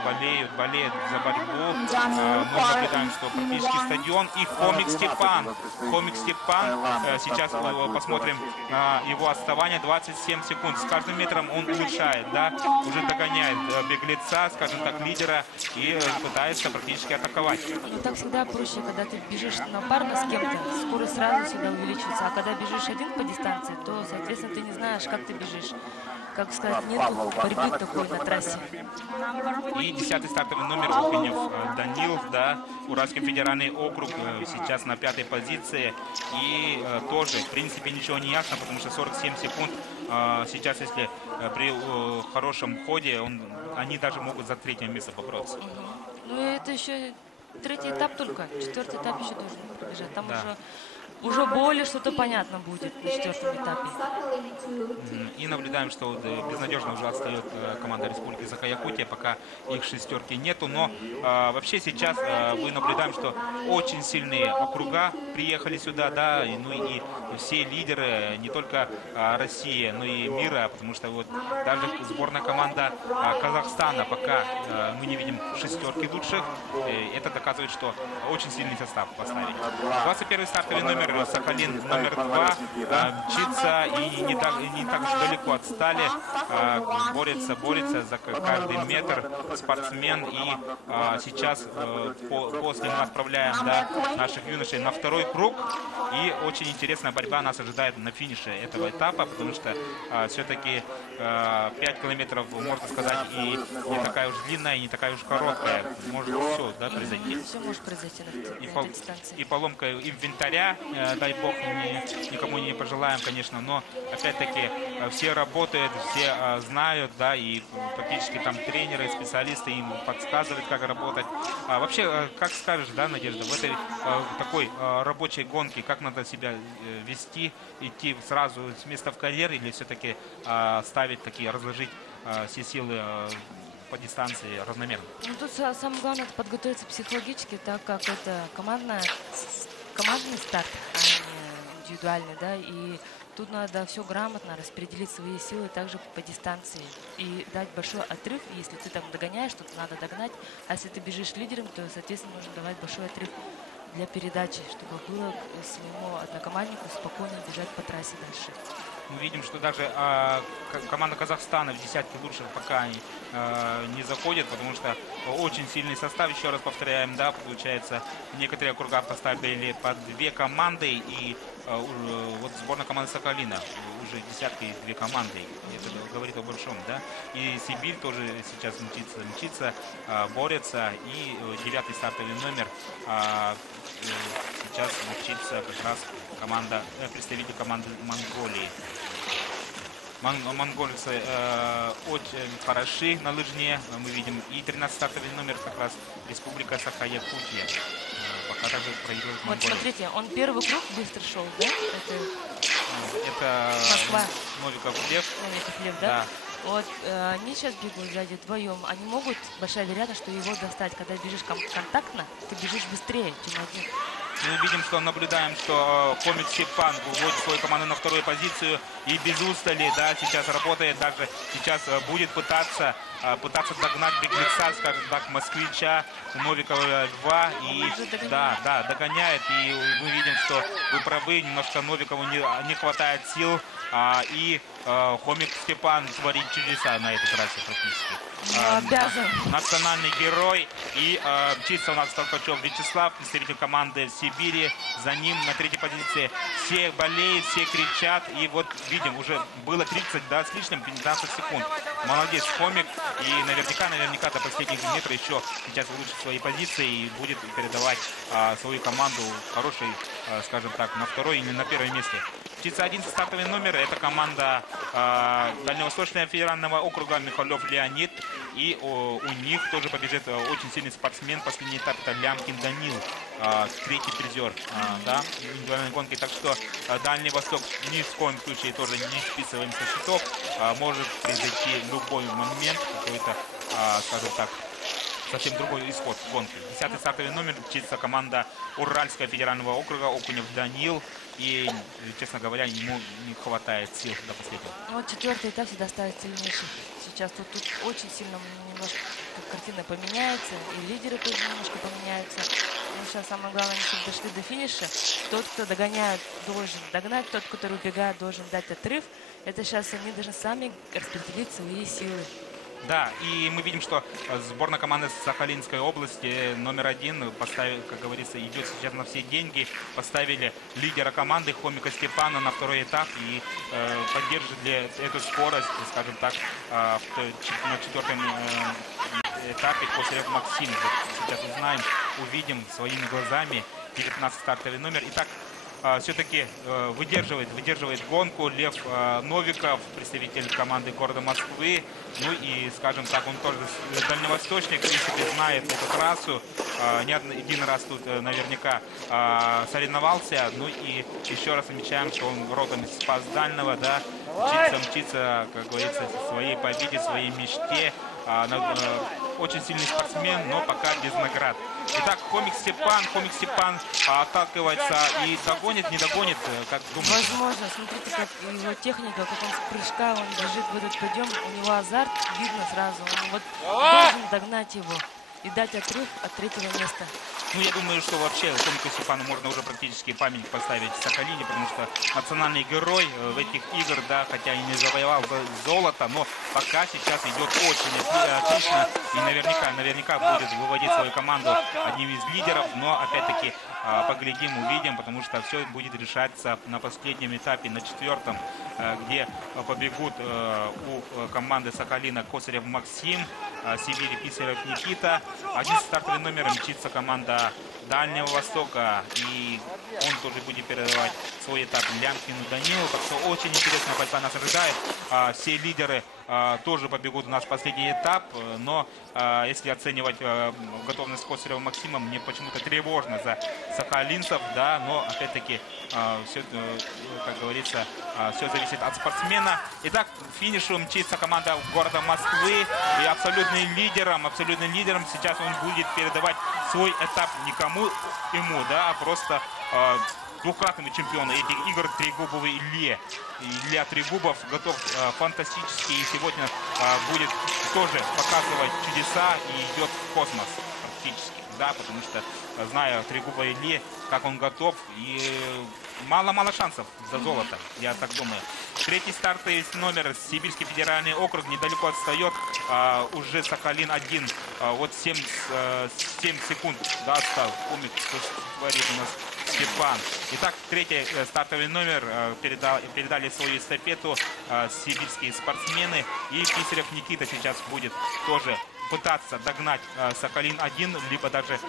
болеют за борьбу. Мы наблюдаем, что практически стадион. И хомик Степан. Сейчас посмотрим его отставание. 27 секунд. С каждым метром он улучшает, да, уже догоняет беглеца, скажем так, лидера, и пытается практически атаковать. Ну, так всегда проще, когда ты бежишь напарно с кем-то, скорость сразу всегда увеличивается. А когда бежишь один по дистанции, то, соответственно, ты не знаешь, как ты бежишь. Как сказать, нету борьбы такой на трассе. И 10-й стартовый номер Окунев Данил, да, Уральский федеральный округ сейчас на 5-й позиции. И тоже, в принципе, ничего не ясно, потому что 47 секунд сейчас, если при хорошем ходе, он они даже могут за третье место побороться. Ну и это еще третий этап только. Четвертый этап еще должен пробежать. Там Да. уже более что-то понятно будет на четвертом этапе. И наблюдаем, что безнадежно уже отстает команда Республики Саха-Якутия, пока их шестерки нету. Но вообще сейчас мы наблюдаем, что очень сильные округа приехали сюда, да, ну и все лидеры не только России, но и мира, потому что вот даже сборная команда Казахстана, пока мы не видим шестерки лучших, это доказывает, что очень сильный состав поставили. 21-й стартовый номер Сахалин, номер 2, мчится и не так уж далеко отстали, борется за каждый метр спортсмен. И сейчас после мы отправляем, да, наших юношей на второй круг. И очень интересная борьба нас ожидает на финише этого этапа, потому что все-таки 5 километров, можно сказать, и не такая уж длинная, и не такая уж короткая. Может все, да, произойти. Все может произойти на этой дистанции. И поломка инвентаря, дай бог, никому не пожелаем, конечно, но опять-таки все работают, все знают, да, и практически там тренеры, специалисты им подсказывают, как работать. Вообще, как скажешь, да, Надежда, в этой такой рабочей гонке, как надо себя вести, идти сразу с места в карьер или все-таки ставить такие, разложить все силы по дистанции равномерно? Ну, тут самое главное это подготовиться психологически, так как это командный старт, а не индивидуальный, да, и тут надо все грамотно распределить свои силы также по дистанции и дать большой отрыв. Если ты там догоняешь, то надо догнать, а если ты бежишь лидером, то, соответственно, нужно давать большой отрыв для передачи, чтобы было своему однокоманднику спокойно бежать по трассе дальше. Мы видим, что даже команда Казахстана в десятке лучших пока не заходит, потому что очень сильный состав, еще раз повторяем, да, получается, некоторые округа поставили по 2 команды, и вот сборная команды Сахалина уже десятки 2 команды, это говорит о большом, да, и Сибирь тоже сейчас мчится, борется, и 9-й стартовый номер сейчас мчится как раз представитель команды Монголии. Монгольцы очень хороши на лыжне, мы видим. И 13-й стартовый номер как раз Республика Саха-Якутия. Пока также проигрывает Вот Монголия. смотрите, он первый круг быстро шел, да? Это Москва. Новиков Лев. Новиков Лев, да? Вот они сейчас бегут сзади вдвоем. Они могут, большая вероятность, что его достать. Когда бежишь контактно, ты бежишь быстрее, чем один. Мы видим, что наблюдаем, что Хомик Степан выводит свою команду на вторую позицию и без устали, да, сейчас работает, даже сейчас будет пытаться догнать беглеца, скажем так, москвича Новикова Льва, и да, догоняет, и мы видим, что вы правы, немножко Новикову не хватает сил, и Хомик Степан творит чудеса на этой трассе практически. Обязан. Национальный герой. И мчится у нас Толкачев Вячеслав, представитель команды Сибири. За ним на третьей позиции все болеют, все кричат. И вот видим, уже было 30, да, с лишним, 15 секунд. Молодец Хомик. И наверняка до последних метров еще сейчас улучшит свои позиции и будет передавать свою команду хорошей, скажем так, на второй или на первое место. Мчится 11 стартовый номер. Это команда Дальневосточного федерального округа Михалев Леонид. И у них тоже побежит очень сильный спортсмен. Последний этап это Лямкин Данил, третий призер, да, индивидуальной гонки. Так что Дальний Восток ни в коем случае тоже не списываем со счетов. Может произойти любой момент, какой-то, скажем так, совсем другой исход гонки. 10-й стартовый номер мчится команда Уральского федерального округа Окунев Данил. И, честно говоря, ему не хватает сил до последнего. Вот 4-й этап всегда ставит сильнейших. Сейчас тут очень сильно немножко картина поменяется, и лидеры тоже немножко поменяются. Но сейчас самое главное, чтобы дошли до финиша. Тот, кто догоняет, должен догнать, тот, который убегает, должен дать отрыв. Это сейчас они должны сами распределить свои силы. Да, и мы видим, что сборная команды Сахалинской области номер 1 поставили, как говорится, идет сейчас на все деньги. Поставили лидера команды Хомика Степана на второй этап и поддерживали эту скорость, скажем так, на 4-м этапе Косарев Максим. Вот сейчас узнаем, увидим своими глазами 19 стартовый номер. Итак, все-таки выдерживает гонку. Лев Новиков, представитель команды города Москвы. Ну и, скажем так, он тоже дальневосточник, в принципе, знает эту трассу. Не один раз тут наверняка соревновался. Ну и еще раз отмечаем, что он родом из Спас-Дальнего, да, мчится, как говорится, своей победе, своей мечте. Очень сильный спортсмен, но пока без наград. Итак, Хомик Степан отталкивается и догонит, не догонит, как думаете? Возможно. Смотрите, как его техника, как он с прыжка, он бежит в этот подъем. У него азарт видно сразу. Он вот должен догнать его и дать отрыв от третьего места. Ну, я думаю, что вообще Хомику Степану можно уже практически памятник поставить в Сахалине, потому что национальный герой в этих играх, да, хотя и не завоевал золото, но пока сейчас идет очень отлично и наверняка будет выводить свою команду одним из лидеров, но опять-таки поглядим, увидим, потому что все будет решаться на последнем этапе, на 4-м, где побегут у команды Сахалина Косарев Максим, Сибирь Писарев Никита. Один стартовый номер мчится команда Дальнего Востока, и он тоже будет передавать свой этап Лямкину Данилу. Так что очень интересная борьба нас ожидает. Все лидеры тоже побегут в наш последний этап, но если оценивать готовность Косарева Максима, мне почему-то тревожно за сахалинцев, да, но опять-таки все, как говорится, все зависит от спортсмена. Итак, к финишу мчится команда города Москвы, и абсолютным лидером сейчас он будет передавать свой этап никому ему, да, а просто двукратному чемпиону этих игр Трегубовый Илья Трегубов готов фантастически, и сегодня будет тоже показывать чудеса и идет в космос практически, да, потому что, зная Трегубова Ильи, как он готов, и мало шансов за золото, я так думаю. Третий стартовый номер, Сибирский федеральный округ, недалеко отстает, уже Сахалин-1, вот 7 секунд, да, отстал. Помните, что творит у нас Степан. Итак, третий стартовый номер передали свою эстафету сибирские спортсмены, и Писарев Никита сейчас будет тоже пытаться догнать Сахалин-1, либо даже,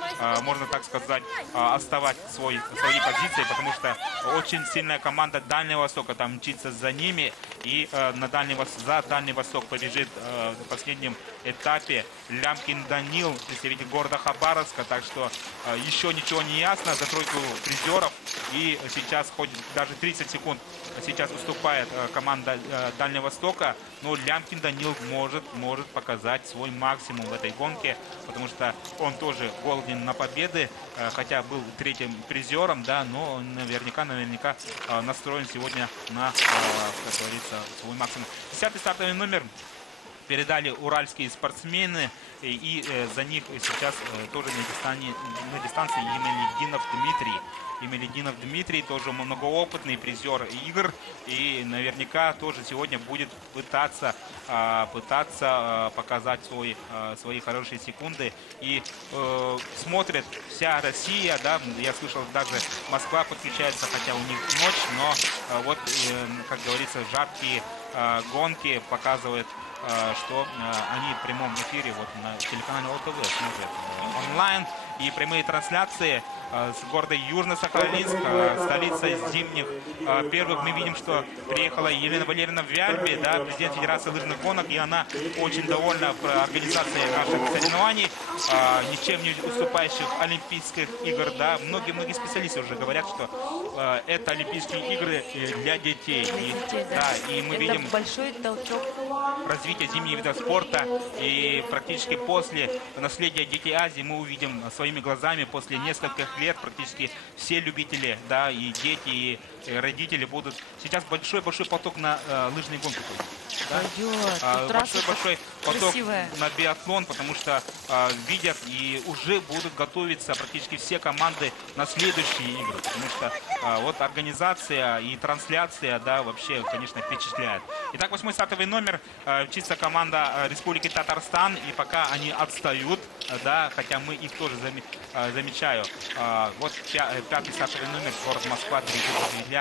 можно так сказать, оставать свои позиции, потому что очень сильная команда Дальнего Востока там мчится за ними, и за Дальний Восток побежит в последнем этапе Лямкин Данил, представитель города Хабаровска, так что еще ничего не ясно за тройку призеров, и сейчас хоть даже 30 секунд сейчас уступает команда Дальнего Востока, но Лямкин Данил может показать свой максимум в этой гонке, потому что он тоже голоден на победы, хотя был третьим призером, да, но наверняка настроен сегодня на, как говорится, свой максимум. 10-й стартовый номер передали уральские спортсмены, и за них сейчас тоже на дистанции Емельянов Дмитрий, тоже многоопытный призер игр, и наверняка тоже сегодня будет пытаться показать свои хорошие секунды. И смотрит вся Россия, да, я слышал, даже Москва подключается, хотя у них ночь, но вот, как говорится, жаркие гонки показывают, что они в прямом эфире вот на телеканале ОТВ смотрят онлайн, и прямые трансляции с города Южно-Сахалинск, столица зимних первых. Мы видим, что приехала Елена Валерьевна Вяльби, да, президент Федерации лыжных гонок, и она очень довольна организацией наших соревнований, ничем не уступающих Олимпийских игр, да. Многие специалисты уже говорят, что это Олимпийские игры для детей. И мы видим большой толчок развития зимних видов спорта, и практически после наследия Детей Азии мы увидим своими глазами после нескольких лет практически все любители, да, и дети, и родители будут. Сейчас большой поток на лыжные гонки. Да? Большой поток красивая на биатлон, потому что видят и уже будут готовиться практически все команды на следующие игры, потому что вот организация и трансляция, да, вообще, конечно, впечатляет. Итак, 8-й стартовый номер, мчится команда Республики Татарстан, и пока они отстают, да, хотя мы их тоже замечаю. Вот 5-й стартовый номер, город Москва, Григорий,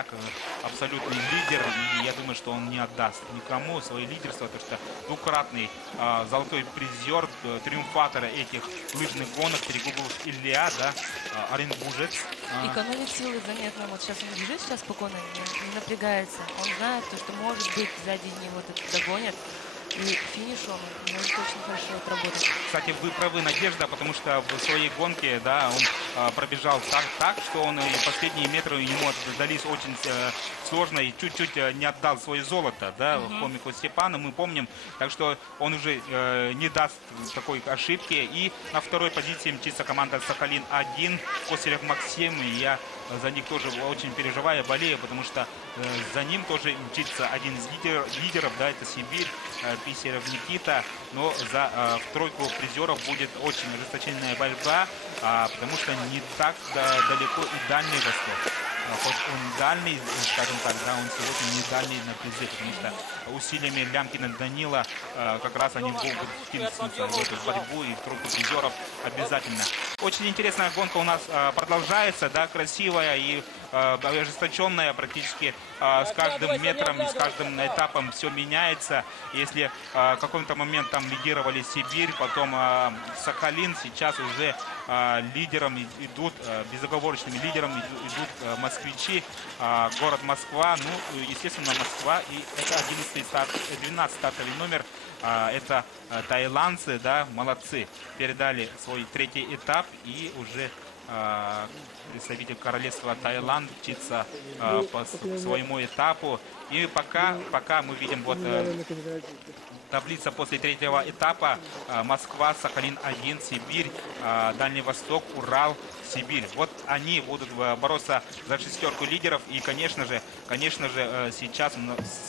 абсолютный лидер, и я думаю, что он не отдаст никому свое лидерство, потому что двукратный золотой призер, триумфатора этих лыжных гонок, Трегубов Илья, да, Оренбуржец. Экономит силы заметно. Вот сейчас он бежит, сейчас спокойно, не напрягается. Он знает, то, что может быть сзади него догонят. И финиш он может очень хорошо отработать. Кстати, вы правы, Надежда, потому что в своей гонке, да, он пробежал так, что он и последние метры ему дались очень сложно и чуть-чуть не отдал свое золото, да, комику Степану, мы помним. Так что он уже не даст такой ошибки. И на второй позиции мчится команда Сахалин-1, Косарев Максим. И я за них тоже очень переживаю, болею, потому что за ним тоже мчится один из лидеров, да, это Сибирь, Писарев Никита. Но за в тройку призеров будет очень ожесточенная борьба, потому что не так далеко и Дальний Восток. Хоть он дальний, скажем так, да, он сегодня не дальний на призе, потому что усилиями Лямкина Данила как раз они могут вкинуться в эту борьбу и в тройку призеров обязательно. Очень интересная гонка у нас продолжается, да, красивая и ожесточенная практически с каждым метром и с каждым этапом все меняется. Если в какой-то момент там лидировали Сибирь, потом Сахалин, сейчас уже лидером идут, безоговорочными лидером идут москвичи, город Москва, ну, естественно, Москва, и это 12 стартовый номер, это таиландцы, да, молодцы, передали свой третий этап, и уже представитель королевства Таиланд мчится по своему этапу. И пока мы видим вот таблица после третьего этапа: Москва, Сахалин-1, Сибирь, Дальний Восток, Урал, Сибирь. Вот они будут бороться за шестерку лидеров. И, конечно же, сейчас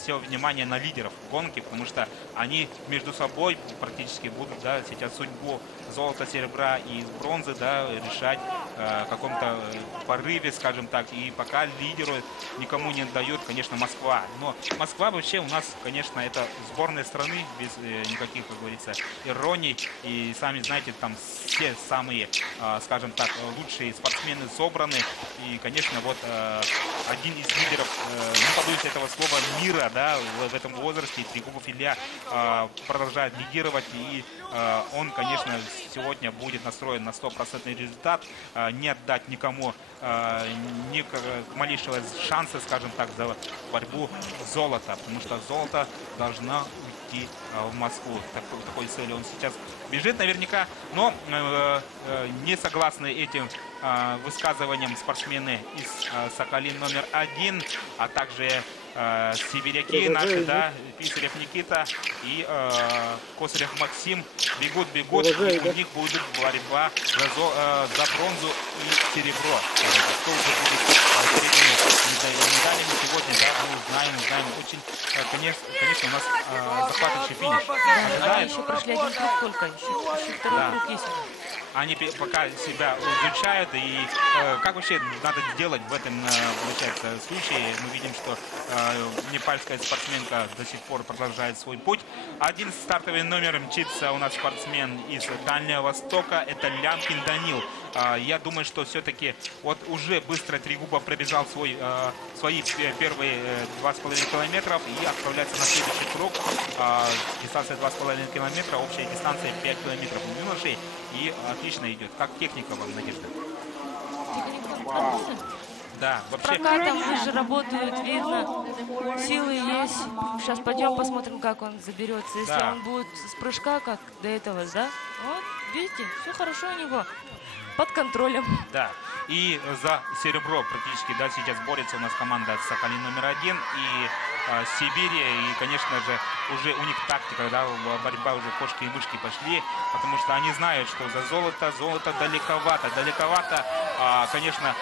все внимание на лидеров гонки, потому что они между собой практически будут, да, сейчас судьбу золота, серебра и бронзы, да, решать в каком-то порыве, скажем так. И пока лидеру никому не дают, конечно, Москва. Но Москва вообще у нас, конечно, это сборная страны, без никаких, как говорится, ироний. И сами знаете, там все самые, скажем так, лучшие спортсмены собраны. И, конечно, вот один из лидеров, не побоюсь этого слова, мира, да, в этом возрасте, Трегубов Илья, продолжает лидировать. И он, конечно, сегодня будет настроен на 100% результат, не отдать никому ни малейшего шанса, скажем так, за борьбу золота, потому что золото должно уйти в Москву. Такой цели он сейчас бежит наверняка, но не согласны этим высказываниям спортсмены из Сахалин номер 1, а также сибиряки наши, да, Писарев Никита и Косарев Максим бегут, и у них будет борьба за бронзу и серебро. Кто уже будет средними медалями сегодня, да, мы знаем. Очень, конечно, у нас захватывающий финиш. Да, они еще прошли один круг только, еще второй круг есть. Они пока себя изучают, и как вообще надо сделать в этом, получается, случае. Мы видим, что непальская спортсменка до сих пор продолжает свой путь. 11 стартовый номер мчится у нас спортсмен из Дальнего Востока, это Лямкин Данил. Я думаю, что все-таки вот уже быстро Трегубов пробежал свои первые 2,5 километров и отправляется на следующий круг. Дистанция 2,5 километра, общая дистанция 5 километров у юношей. И отлично идет. Как техника вам, Надежда? Да, вообще... Прокатом лыжи работают, видно, силы есть. Сейчас пойдем посмотрим, как он заберется. Если он будет с прыжка, как до этого, да? Вот, видите, все хорошо у него. Под контролем. Да. И за серебро практически, да, сейчас борется у нас команда Сахалин номер 1 и Сибири. И, конечно же, уже у них тактика, да, борьба уже кошки и мышки пошли, потому что они знают, что за золото далековато. Конечно,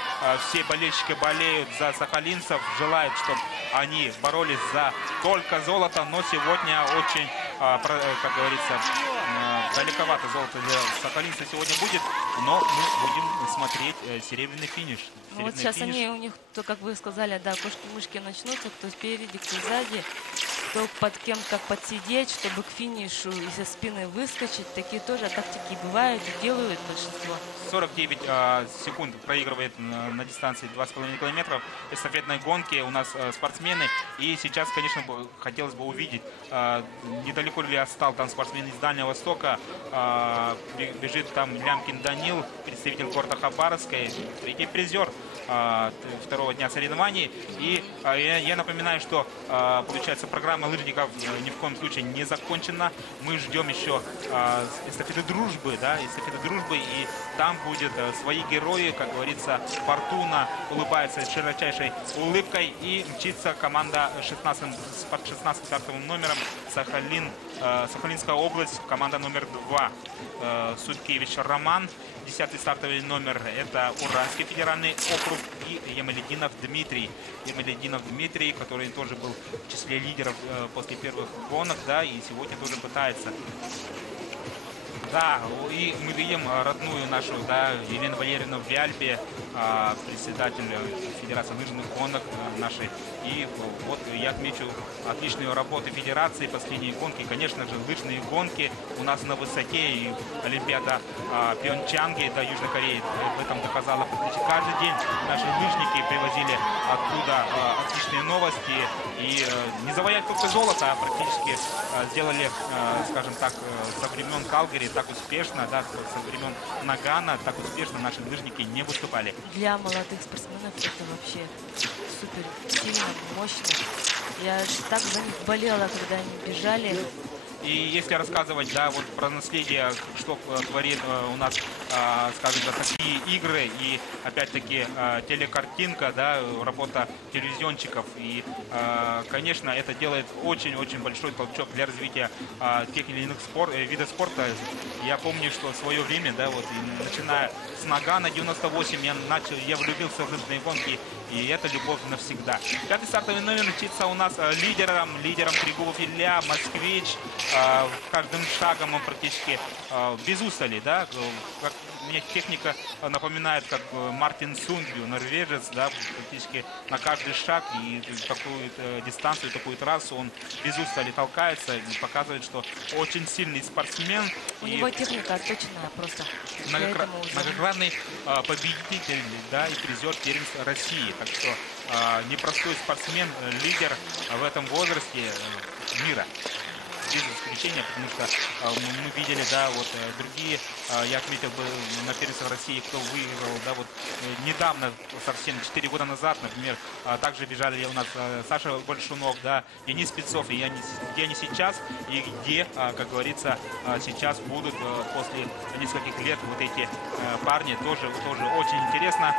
все болельщики болеют за сахалинцев, желают, чтобы они боролись за только золото, но сегодня очень, как говорится, далековато золото для сахалинца сегодня будет, но мы будем смотреть серебряный финиш. Вот сейчас они, у них, то, как вы сказали, да, кошки-мышки начнутся, кто спереди, кто сзади. кто под кем как подсидеть, чтобы к финишу из-за спины выскочить. Такие тоже тактики бывают и делают большинство. 49 секунд проигрывает на дистанции 2,5 километров эстафетной гонки у нас спортсмены. И сейчас, конечно, хотелось бы увидеть, недалеко ли отстал там спортсмен из Дальнего Востока. Бежит там Лямкин Данил, представитель города Хабаровска, третий призер второго дня соревнований. И я напоминаю, что получается программа лыжников ни в коем случае не закончена. Мы ждем еще эстафеты дружбы, да, эстафеты дружбы, и там будет свои герои, как говорится, Фортуна улыбается широчайшей улыбкой, и мчится команда под 16 стартовым номером Сахалинская область, команда номер 2. Суткевич Роман, 10-й стартовый номер, это Уральский федеральный округ, и Ямалединов Дмитрий. Ямалединов Дмитрий, который тоже был в числе лидеров после первых гонок, да, и сегодня тоже пытается. Да, и мы видим родную нашу, да, Елену Валерьевну Вяльбе, председатель Федерации лыжных гонок нашей. И вот я отмечу отличную работу Федерации, последние гонки. Конечно же, лыжные гонки у нас на высоте, и Олимпиада Пьончанге, да, Южной Кореи в этом доказала. Каждый день наши лыжники привозили оттуда отличные новости. И не завоять только золото, а практически сделали, скажем так, со времен Калгари так успешно, да, со времен Нагана так успешно наши лыжники не выступали. Для молодых спортсменов это вообще супер сильно, мощно. Я так за них болела, когда они бежали. И если рассказывать, да, вот про наследие, что творит у нас, скажем так, такие игры и опять-таки телекартинка, да, работа телевизионщиков. И, конечно, это делает очень-очень большой толчок для развития тех или иных видов спорта. Я помню, что в свое время, да, вот, начиная с Нагана 98, я влюбился в лыжные гонки, и это любовь навсегда. 5-й стартовый номер мчится у нас лидером Трегубов Илья, москвич. Каждым шагом он практически без устали, да, как мне техника напоминает, как Мартин Сундбю, норвежец, да, практически на каждый шаг и такую дистанцию, такую трассу он без устали толкается и показывает, что очень сильный спортсмен. У него техника отточенная просто. Многократный победитель, да, и призер первенства России. Так что непростой спортсмен, лидер в этом возрасте мира. Без исключения, потому что мы видели, да, вот другие, я отметил бы на первенстве России, кто выиграл, да, вот недавно, совсем 4 года назад, например, также бежали у нас Саша Большунов, да, Денис Спецов, и где они сейчас, и где, как говорится, сейчас будут после нескольких лет вот эти парни, тоже очень интересно.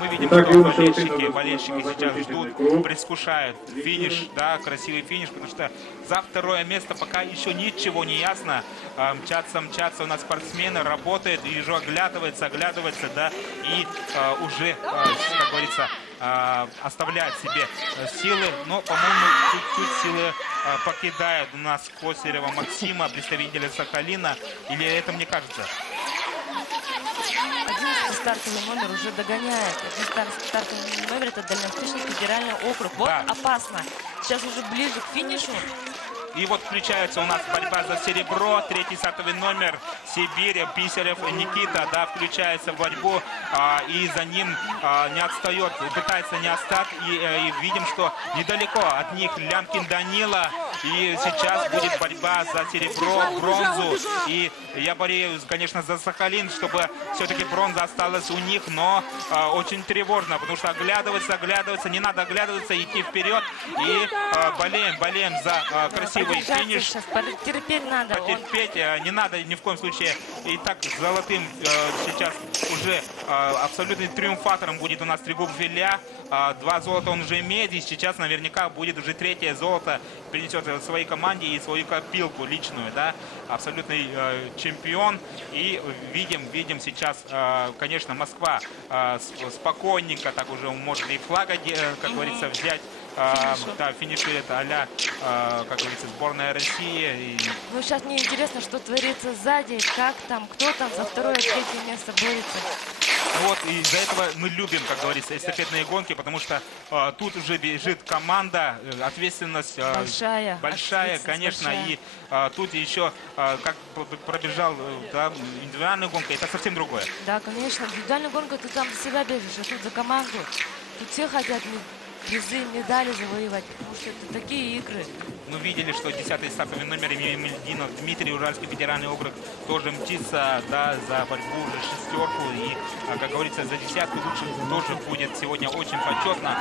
Мы видим, что болельщики сейчас ждут, предвкушают финиш, да, красивый финиш, потому что за второе место пока еще ничего не ясно. Мчатся у нас спортсмены, работают и уже оглядывается, да, и уже, как говорится, оставляет себе силы, но, по-моему, чуть-чуть силы покидает у нас Косарева Максима, представителя Сахалина, или это мне кажется? 11-й стартовый номер уже догоняет. 11-й стартовый номер — это Дальневосточный федеральный округ. Вот да. Опасно. Сейчас уже ближе к финишу. И вот включается у нас борьба за серебро. 3-й стартовый номер Сибирь, Писарев Никита, да, включается в борьбу. И за ним не отстает, пытается не отстать. И видим, что недалеко от них Лямкин Данила. И сейчас будет борьба за серебро, бронзу. И я борюсь, конечно, за Сахалин, чтобы все-таки бронза осталась у них. Но очень тревожно, потому что оглядываться, не надо оглядываться, идти вперед. И болеем за красивый финиш. Сейчас потерпеть надо. Потерпеть не надо ни в коем случае. И так золотым сейчас уже абсолютным триумфатором будет у нас Трегубов Илья. 2 золота он уже имеет. И сейчас наверняка будет уже 3-е золото. Принесет в своей команде и свою копилку личную. Да? Абсолютный чемпион. И видим сейчас, конечно, Москва спокойненько так уже может и флага, как говорится, взять. Да, финиширует а-ля, как говорится, сборная России. Ну, сейчас мне интересно, что творится сзади, как там, кто там за 2-е, 3-е место борется. Вот, и из-за этого мы любим, как говорится, эстафетные гонки, потому что тут уже бежит команда, ответственность Большая, ответственность конечно, большая. и тут еще, как пробежал да, индивидуальная гонка, это совсем другое. Да, конечно. Индивидуальная гонка, ты там за себя бежишь, а тут за команду. Тут все хотят призы, медали завоевать, потому что это такие игры. Мы видели, что 10-й стартовый номер Емельдинов Дмитрий, Уральский федеральный округ, тоже мчится да, за борьбу, за шестерку. И, как говорится, за десятку лучших тоже будет сегодня очень почетно.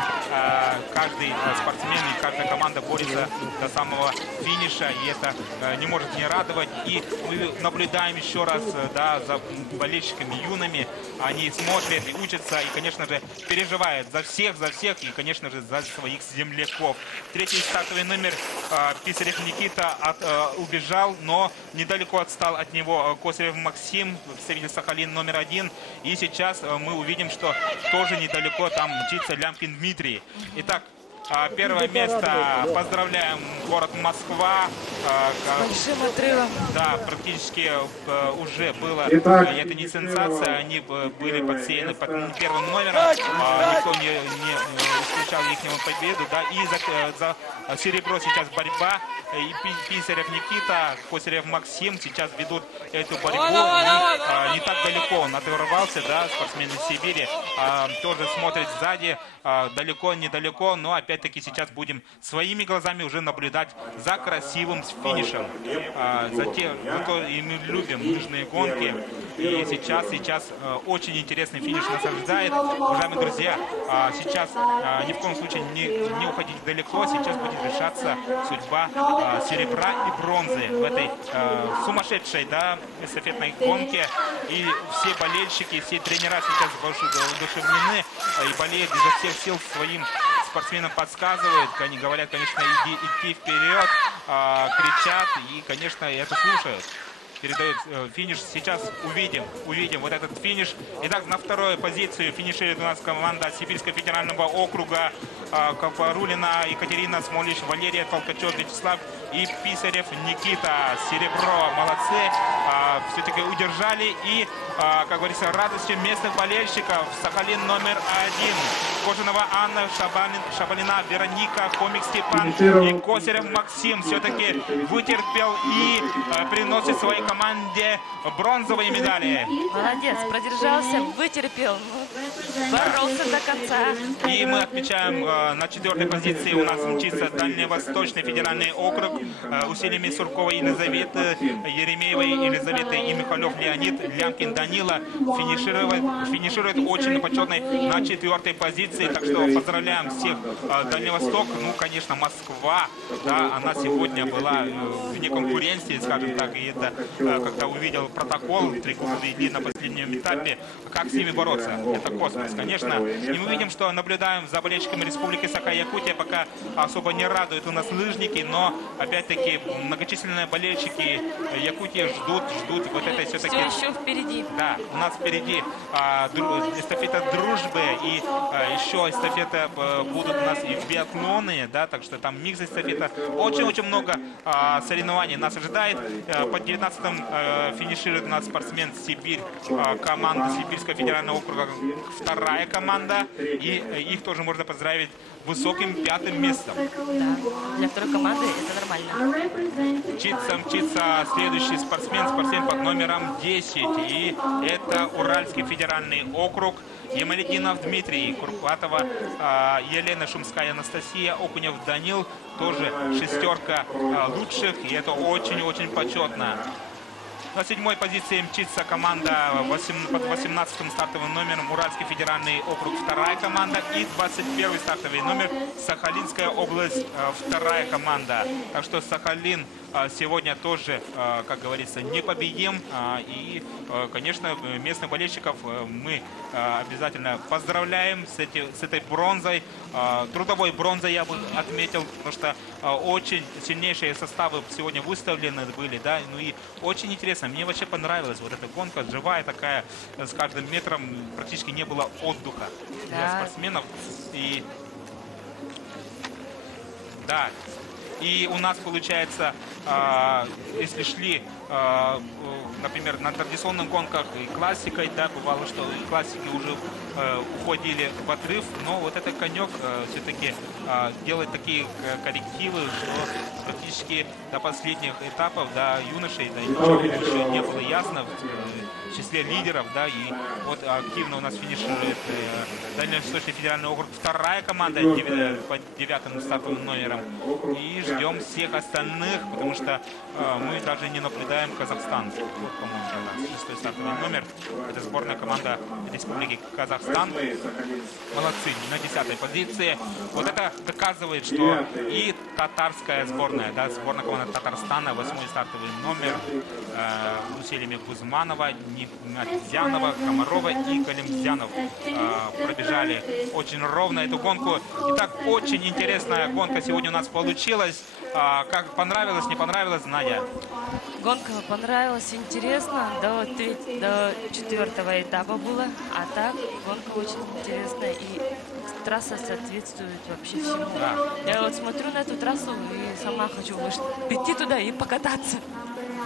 Каждый спортсмен и каждая команда борется до самого финиша, и это не может не радовать. И мы наблюдаем еще раз да, за болельщиками юными. Они смотрят и учатся, и, конечно же, переживают за всех, и, конечно же, за своих земляков. Третий стартовый номер Писарев Никита убежал, но недалеко отстал от него Косарев Максим, представитель Сахалин номер 1. И сейчас мы увидим, что тоже недалеко там мчится Лямкин Дмитрий. Итак, первое место. Поздравляем город Москва. С большим отрывом. Да, практически уже было. Это не сенсация. Они были подсеяны под первым номером. Никто не исключал их победу. Да, и за серебро сейчас борьба. И Писарев Никита, Косарев Максим сейчас ведут эту борьбу. И не так далеко он оторвался, да, спортсмен из Сибири. Тоже смотрит сзади, далеко-недалеко, но опять-таки сейчас будем своими глазами уже наблюдать за красивым финишем. Зато и мы любим лыжные гонки. И сейчас очень интересный финиш нас ожидает. Уважаемые друзья, сейчас ни в коем случае не уходить далеко. Сейчас будет решаться судьба серебра и бронзы в этой сумасшедшей да, эстафетной гонке. И все болельщики, все тренера сейчас воодушевлены и болеют изо всех сил своим спортсменам, подсказывают. Они говорят, конечно, идти вперед, кричат и, конечно, это слушают. Передает финиш. Сейчас увидим вот этот финиш. Итак, на второй позиции финиширует у нас команда Сибирского федерального округа. Капарулина Екатерина, Смолич Валерия, Толкачев Вячеслав и Писарев Никита. Серебро. Молодцы. Все-таки удержали. И, как говорится, радостью местных болельщиков. Сахалин номер 1. Кожанова Анна, Шабалина Вероника, Комик Степан и Косарев Максим все-таки вытерпел и приносит своей команде бронзовые медали. Молодец, продержался, вытерпел, боролся до конца. И мы отмечаем, на 4-й позиции у нас мчится Дальневосточный федеральный округ усилиями Сурковой Елизаветы, Еремеевой Елизаветы и Михалев Леонид, Лямкин Данила финиширует очень почетной на 4-й позиции. Так что поздравляем всех Дальневосток. Ну, конечно, Москва, да, она сегодня была вне конкуренции, скажем так, и это, когда увидел протокол, 3 года идти на последнем этапе, как с ними бороться? Это космос, конечно. И мы видим, что наблюдаем за болельщиками Республики Саха-Якутия, пока особо не радуют у нас лыжники, но, опять-таки, многочисленные болельщики Якутии ждут вот это все-таки... Все еще впереди. Да, у нас впереди эстафета дружбы и еще эстафета будут у нас и биатлоны, да, так что там микс эстафета. Очень-очень много соревнований нас ожидает. Под 19-м финиширует у нас спортсмен Сибирь, команда Сибирского федерального округа, 2-я команда. И их тоже можно поздравить высоким 5-м местом. Да, для второй команды это нормально. Мчится следующий спортсмен под номером 10. И это Уральский федеральный округ. Емельдинов Дмитрий, Курпатова Елена, Шумская Анастасия, Окунев Данил. Тоже шестерка лучших. И это очень-очень почетно. На 7-й позиции мчится команда под 18-м стартовым номером Уральский федеральный округ, 2-я команда. И 21-й стартовый номер Сахалинская область, 2-я команда. Так что Сахалин сегодня тоже, как говорится, непобедим. И, конечно, местных болельщиков мы обязательно поздравляем с этой бронзой. Трудовой бронзой я бы отметил, потому что очень сильнейшие составы сегодня выставлены были, да, ну и очень интересно. Мне вообще понравилась вот эта гонка, живая такая, с каждым метром практически не было отдыха для спортсменов. И да, и у нас получается, если шли например, на традиционных гонках и классикой, да, бывало, что и классики уже уходили в отрыв, но вот этот конек все-таки делает такие коррективы, что практически до последних этапов, до юношей, до девчонок еще не было ясно в числе лидеров, да, и вот активно у нас финиширует Дальневосточный федеральный округ, вторая команда по 9-м стартовым номерам, и ждем всех остальных, потому что мы даже не наблюдаем Казахстан. Вот, по-моему, 6-й стартовый номер. Это сборная команда Республики Казахстан. Молодцы, на 10-й позиции. Вот это доказывает, что и татарская сборная, да, сборная команда Татарстана, 8-й стартовый номер, усилиями Гузманова, Нигматзянова, Комарова и Галимзянов пробежали очень ровно эту гонку. Итак, очень интересная гонка сегодня у нас получилась. Как понравилось, не понравилось, Надя? Гонка понравилась, интересно. До 4-го этапа было. А так, гонка очень интересная. И трасса соответствует вообще всему. Да. Я вот смотрю на эту трассу и сама хочу прийти туда и покататься.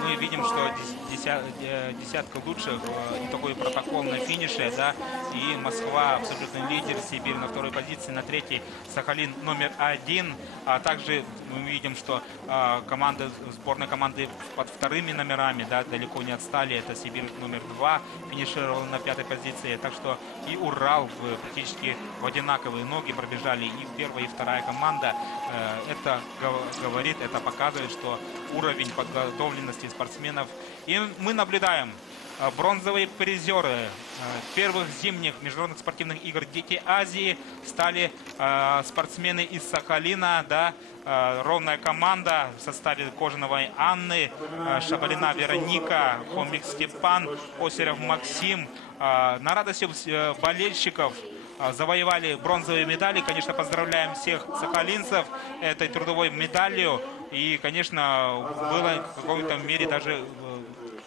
Мы видим, что десятка лучших и такой протокол на финише, да, и Москва абсолютный лидер, Сибирь на второй позиции, на третьей Сахалин номер 1, а также мы видим, что сборная команды под вторыми номерами, да, далеко не отстали, это Сибирь номер 2 финишировал на 5-й позиции, так что и Урал практически в одинаковые ноги пробежали и первая, и вторая команда. Это говорит, это показывает, что уровень подготовленности спортсменов. И мы наблюдаем бронзовые призеры первых зимних международных спортивных игр «Дети Азии» стали спортсмены из Сахалина, да, ровная команда в составе Кожановой Анны, Шабалина Вероника, Хомик Степан, Осеров Максим. На радость болельщиков завоевали бронзовые медали. Конечно, поздравляем всех сахалинцев этой трудовой медалью. И, конечно, было в каком-то мере даже,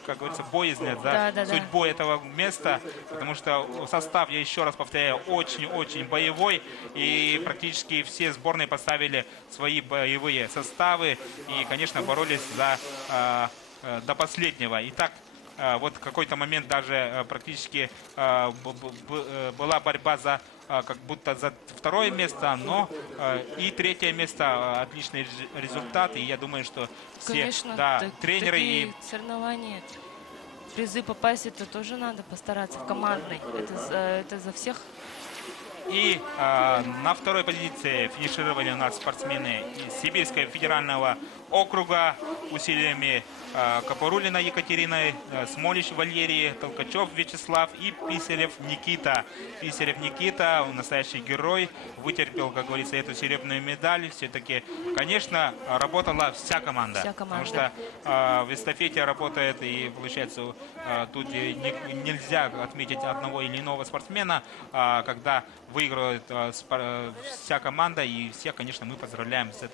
как говорится, боязнь за судьбу этого места, потому что состав, я еще раз повторяю, очень-очень боевой, и практически все сборные поставили свои боевые составы и, конечно, боролись до последнего. Итак, вот в какой-то момент даже практически была борьба как будто за второе место, но и третье место отличный результат. И я думаю, что все, конечно, да, тренеры и соревнования, призы попасть, это тоже надо постараться в командной. Это за всех. И на второй позиции финишировали у нас спортсмены из Сибирского федерального округа усилиями Капорулина Екатерины, Смолич Валерий, Толкачев Вячеслав и Писарев Никита. Писарев Никита, настоящий герой, вытерпел, как говорится, эту серебряную медаль. Все-таки, конечно, работала вся команда. Потому что в эстафете работает, и получается, тут нельзя отметить одного или иного спортсмена, когда выигрывает вся команда, и всех, конечно, мы поздравляем с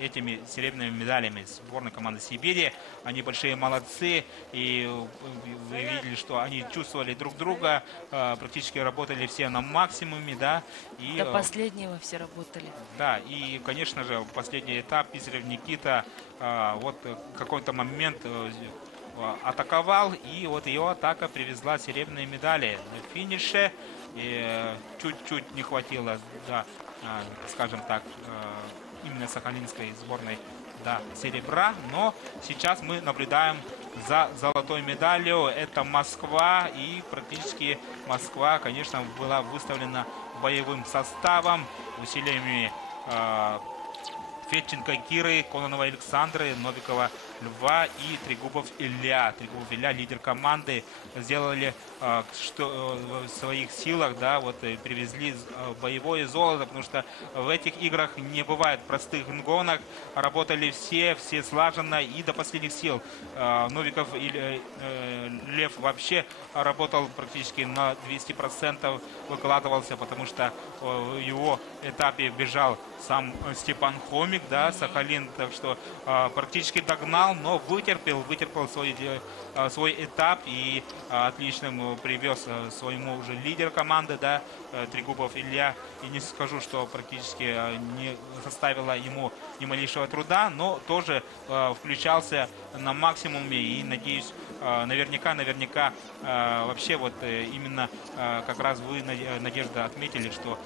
этими серебряными медалями сборной команды Сибири. Они большие молодцы, и вы видели, что они чувствовали друг друга, практически работали все на максимуме, да. И, до последнего все работали. Да, и, конечно же, последний этап Писарев Никита вот в какой-то момент атаковал, и вот ее атака привезла серебряные медали на финише. И чуть-чуть не хватило, да, скажем так, именно сахалинской сборной, да, серебра, но сейчас мы наблюдаем за золотой медалью. Это Москва, и практически Москва, конечно, была выставлена боевым составом, усилиями Федченко Киры, Кононовой Александры, Новикова Льва и Трегубов Илья. Трегубов Илья, лидер команды, сделали что в своих силах, да, вот привезли боевое золото, потому что в этих играх не бывает простых гонок, работали все слаженно и до последних сил. Новиков Лев вообще работал практически на 200%, выкладывался, потому что в его этапе бежал сам Степан Хомик, да, Сахалин, так что практически догнал, но вытерпел свой этап и отлично привез своему уже лидер команды, да, Трегубов Илья. И не скажу, что практически не составило ему ни малейшего труда, но тоже включался на максимуме. И надеюсь, наверняка вообще вот именно как раз вы, Надежда, отметили, что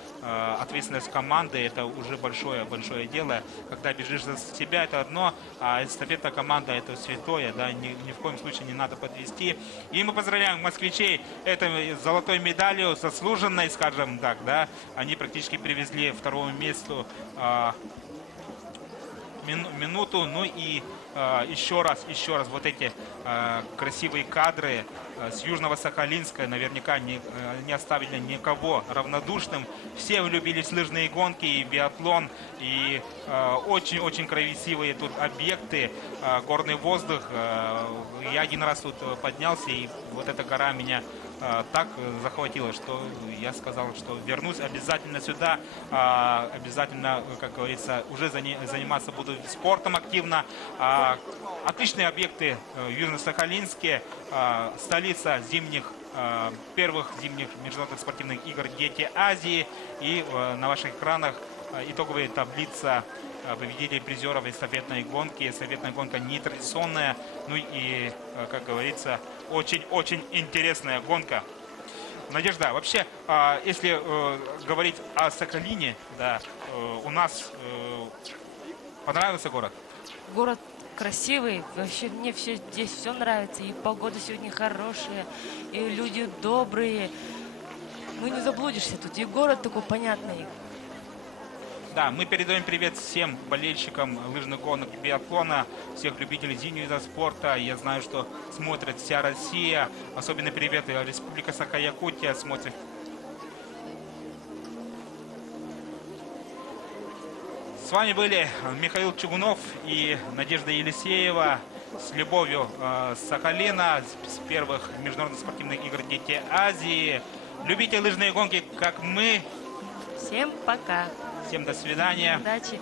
ответственность команды — это уже большое дело. Когда бежишь за себя — это одно, а эстафета команда — это святое, да, ни в коем случае не надо подвести. И мы поздравляем москвичей этой золотой медалью, заслуженной, скажем так, да. Они практически привезли второму месту минуту. Ну и еще раз вот эти красивые кадры с Южного Сахалинска наверняка не оставили никого равнодушным. Все влюбились в лыжные гонки и биатлон, и очень красивые тут объекты, горный воздух. Я один раз тут поднялся, и вот эта гора меня так захватило, что я сказал, что вернусь обязательно сюда, обязательно, как говорится, уже заниматься буду спортом активно. Отличные объекты в Южно-Сахалинске, столица первых зимних международных спортивных игр «Дети Азии». И на ваших экранах итоговая таблица победителей, призеров эстафетной гонки. Эстафетная гонка нетрадиционная, ну и, как говорится, очень интересная гонка. Надежда, вообще, если говорить о Сахалине, да, у нас понравился город? Город красивый, вообще мне здесь все нравится, и погода сегодня хорошая, и люди добрые, ну не заблудишься тут, и город такой понятный. Да, мы передаем привет всем болельщикам лыжных гонок и биатлона, всех любителей зимнего вида спорта. Я знаю, что смотрит вся Россия. Особенно привет и Республика Саха-Якутия смотрит. С вами были Михаил Чугунов и Надежда Елисеева. С любовью с Сахалина, с первых международных спортивных игр «Дети Азии». Любите лыжные гонки, как мы. Всем пока. Всем до свидания. Удачи.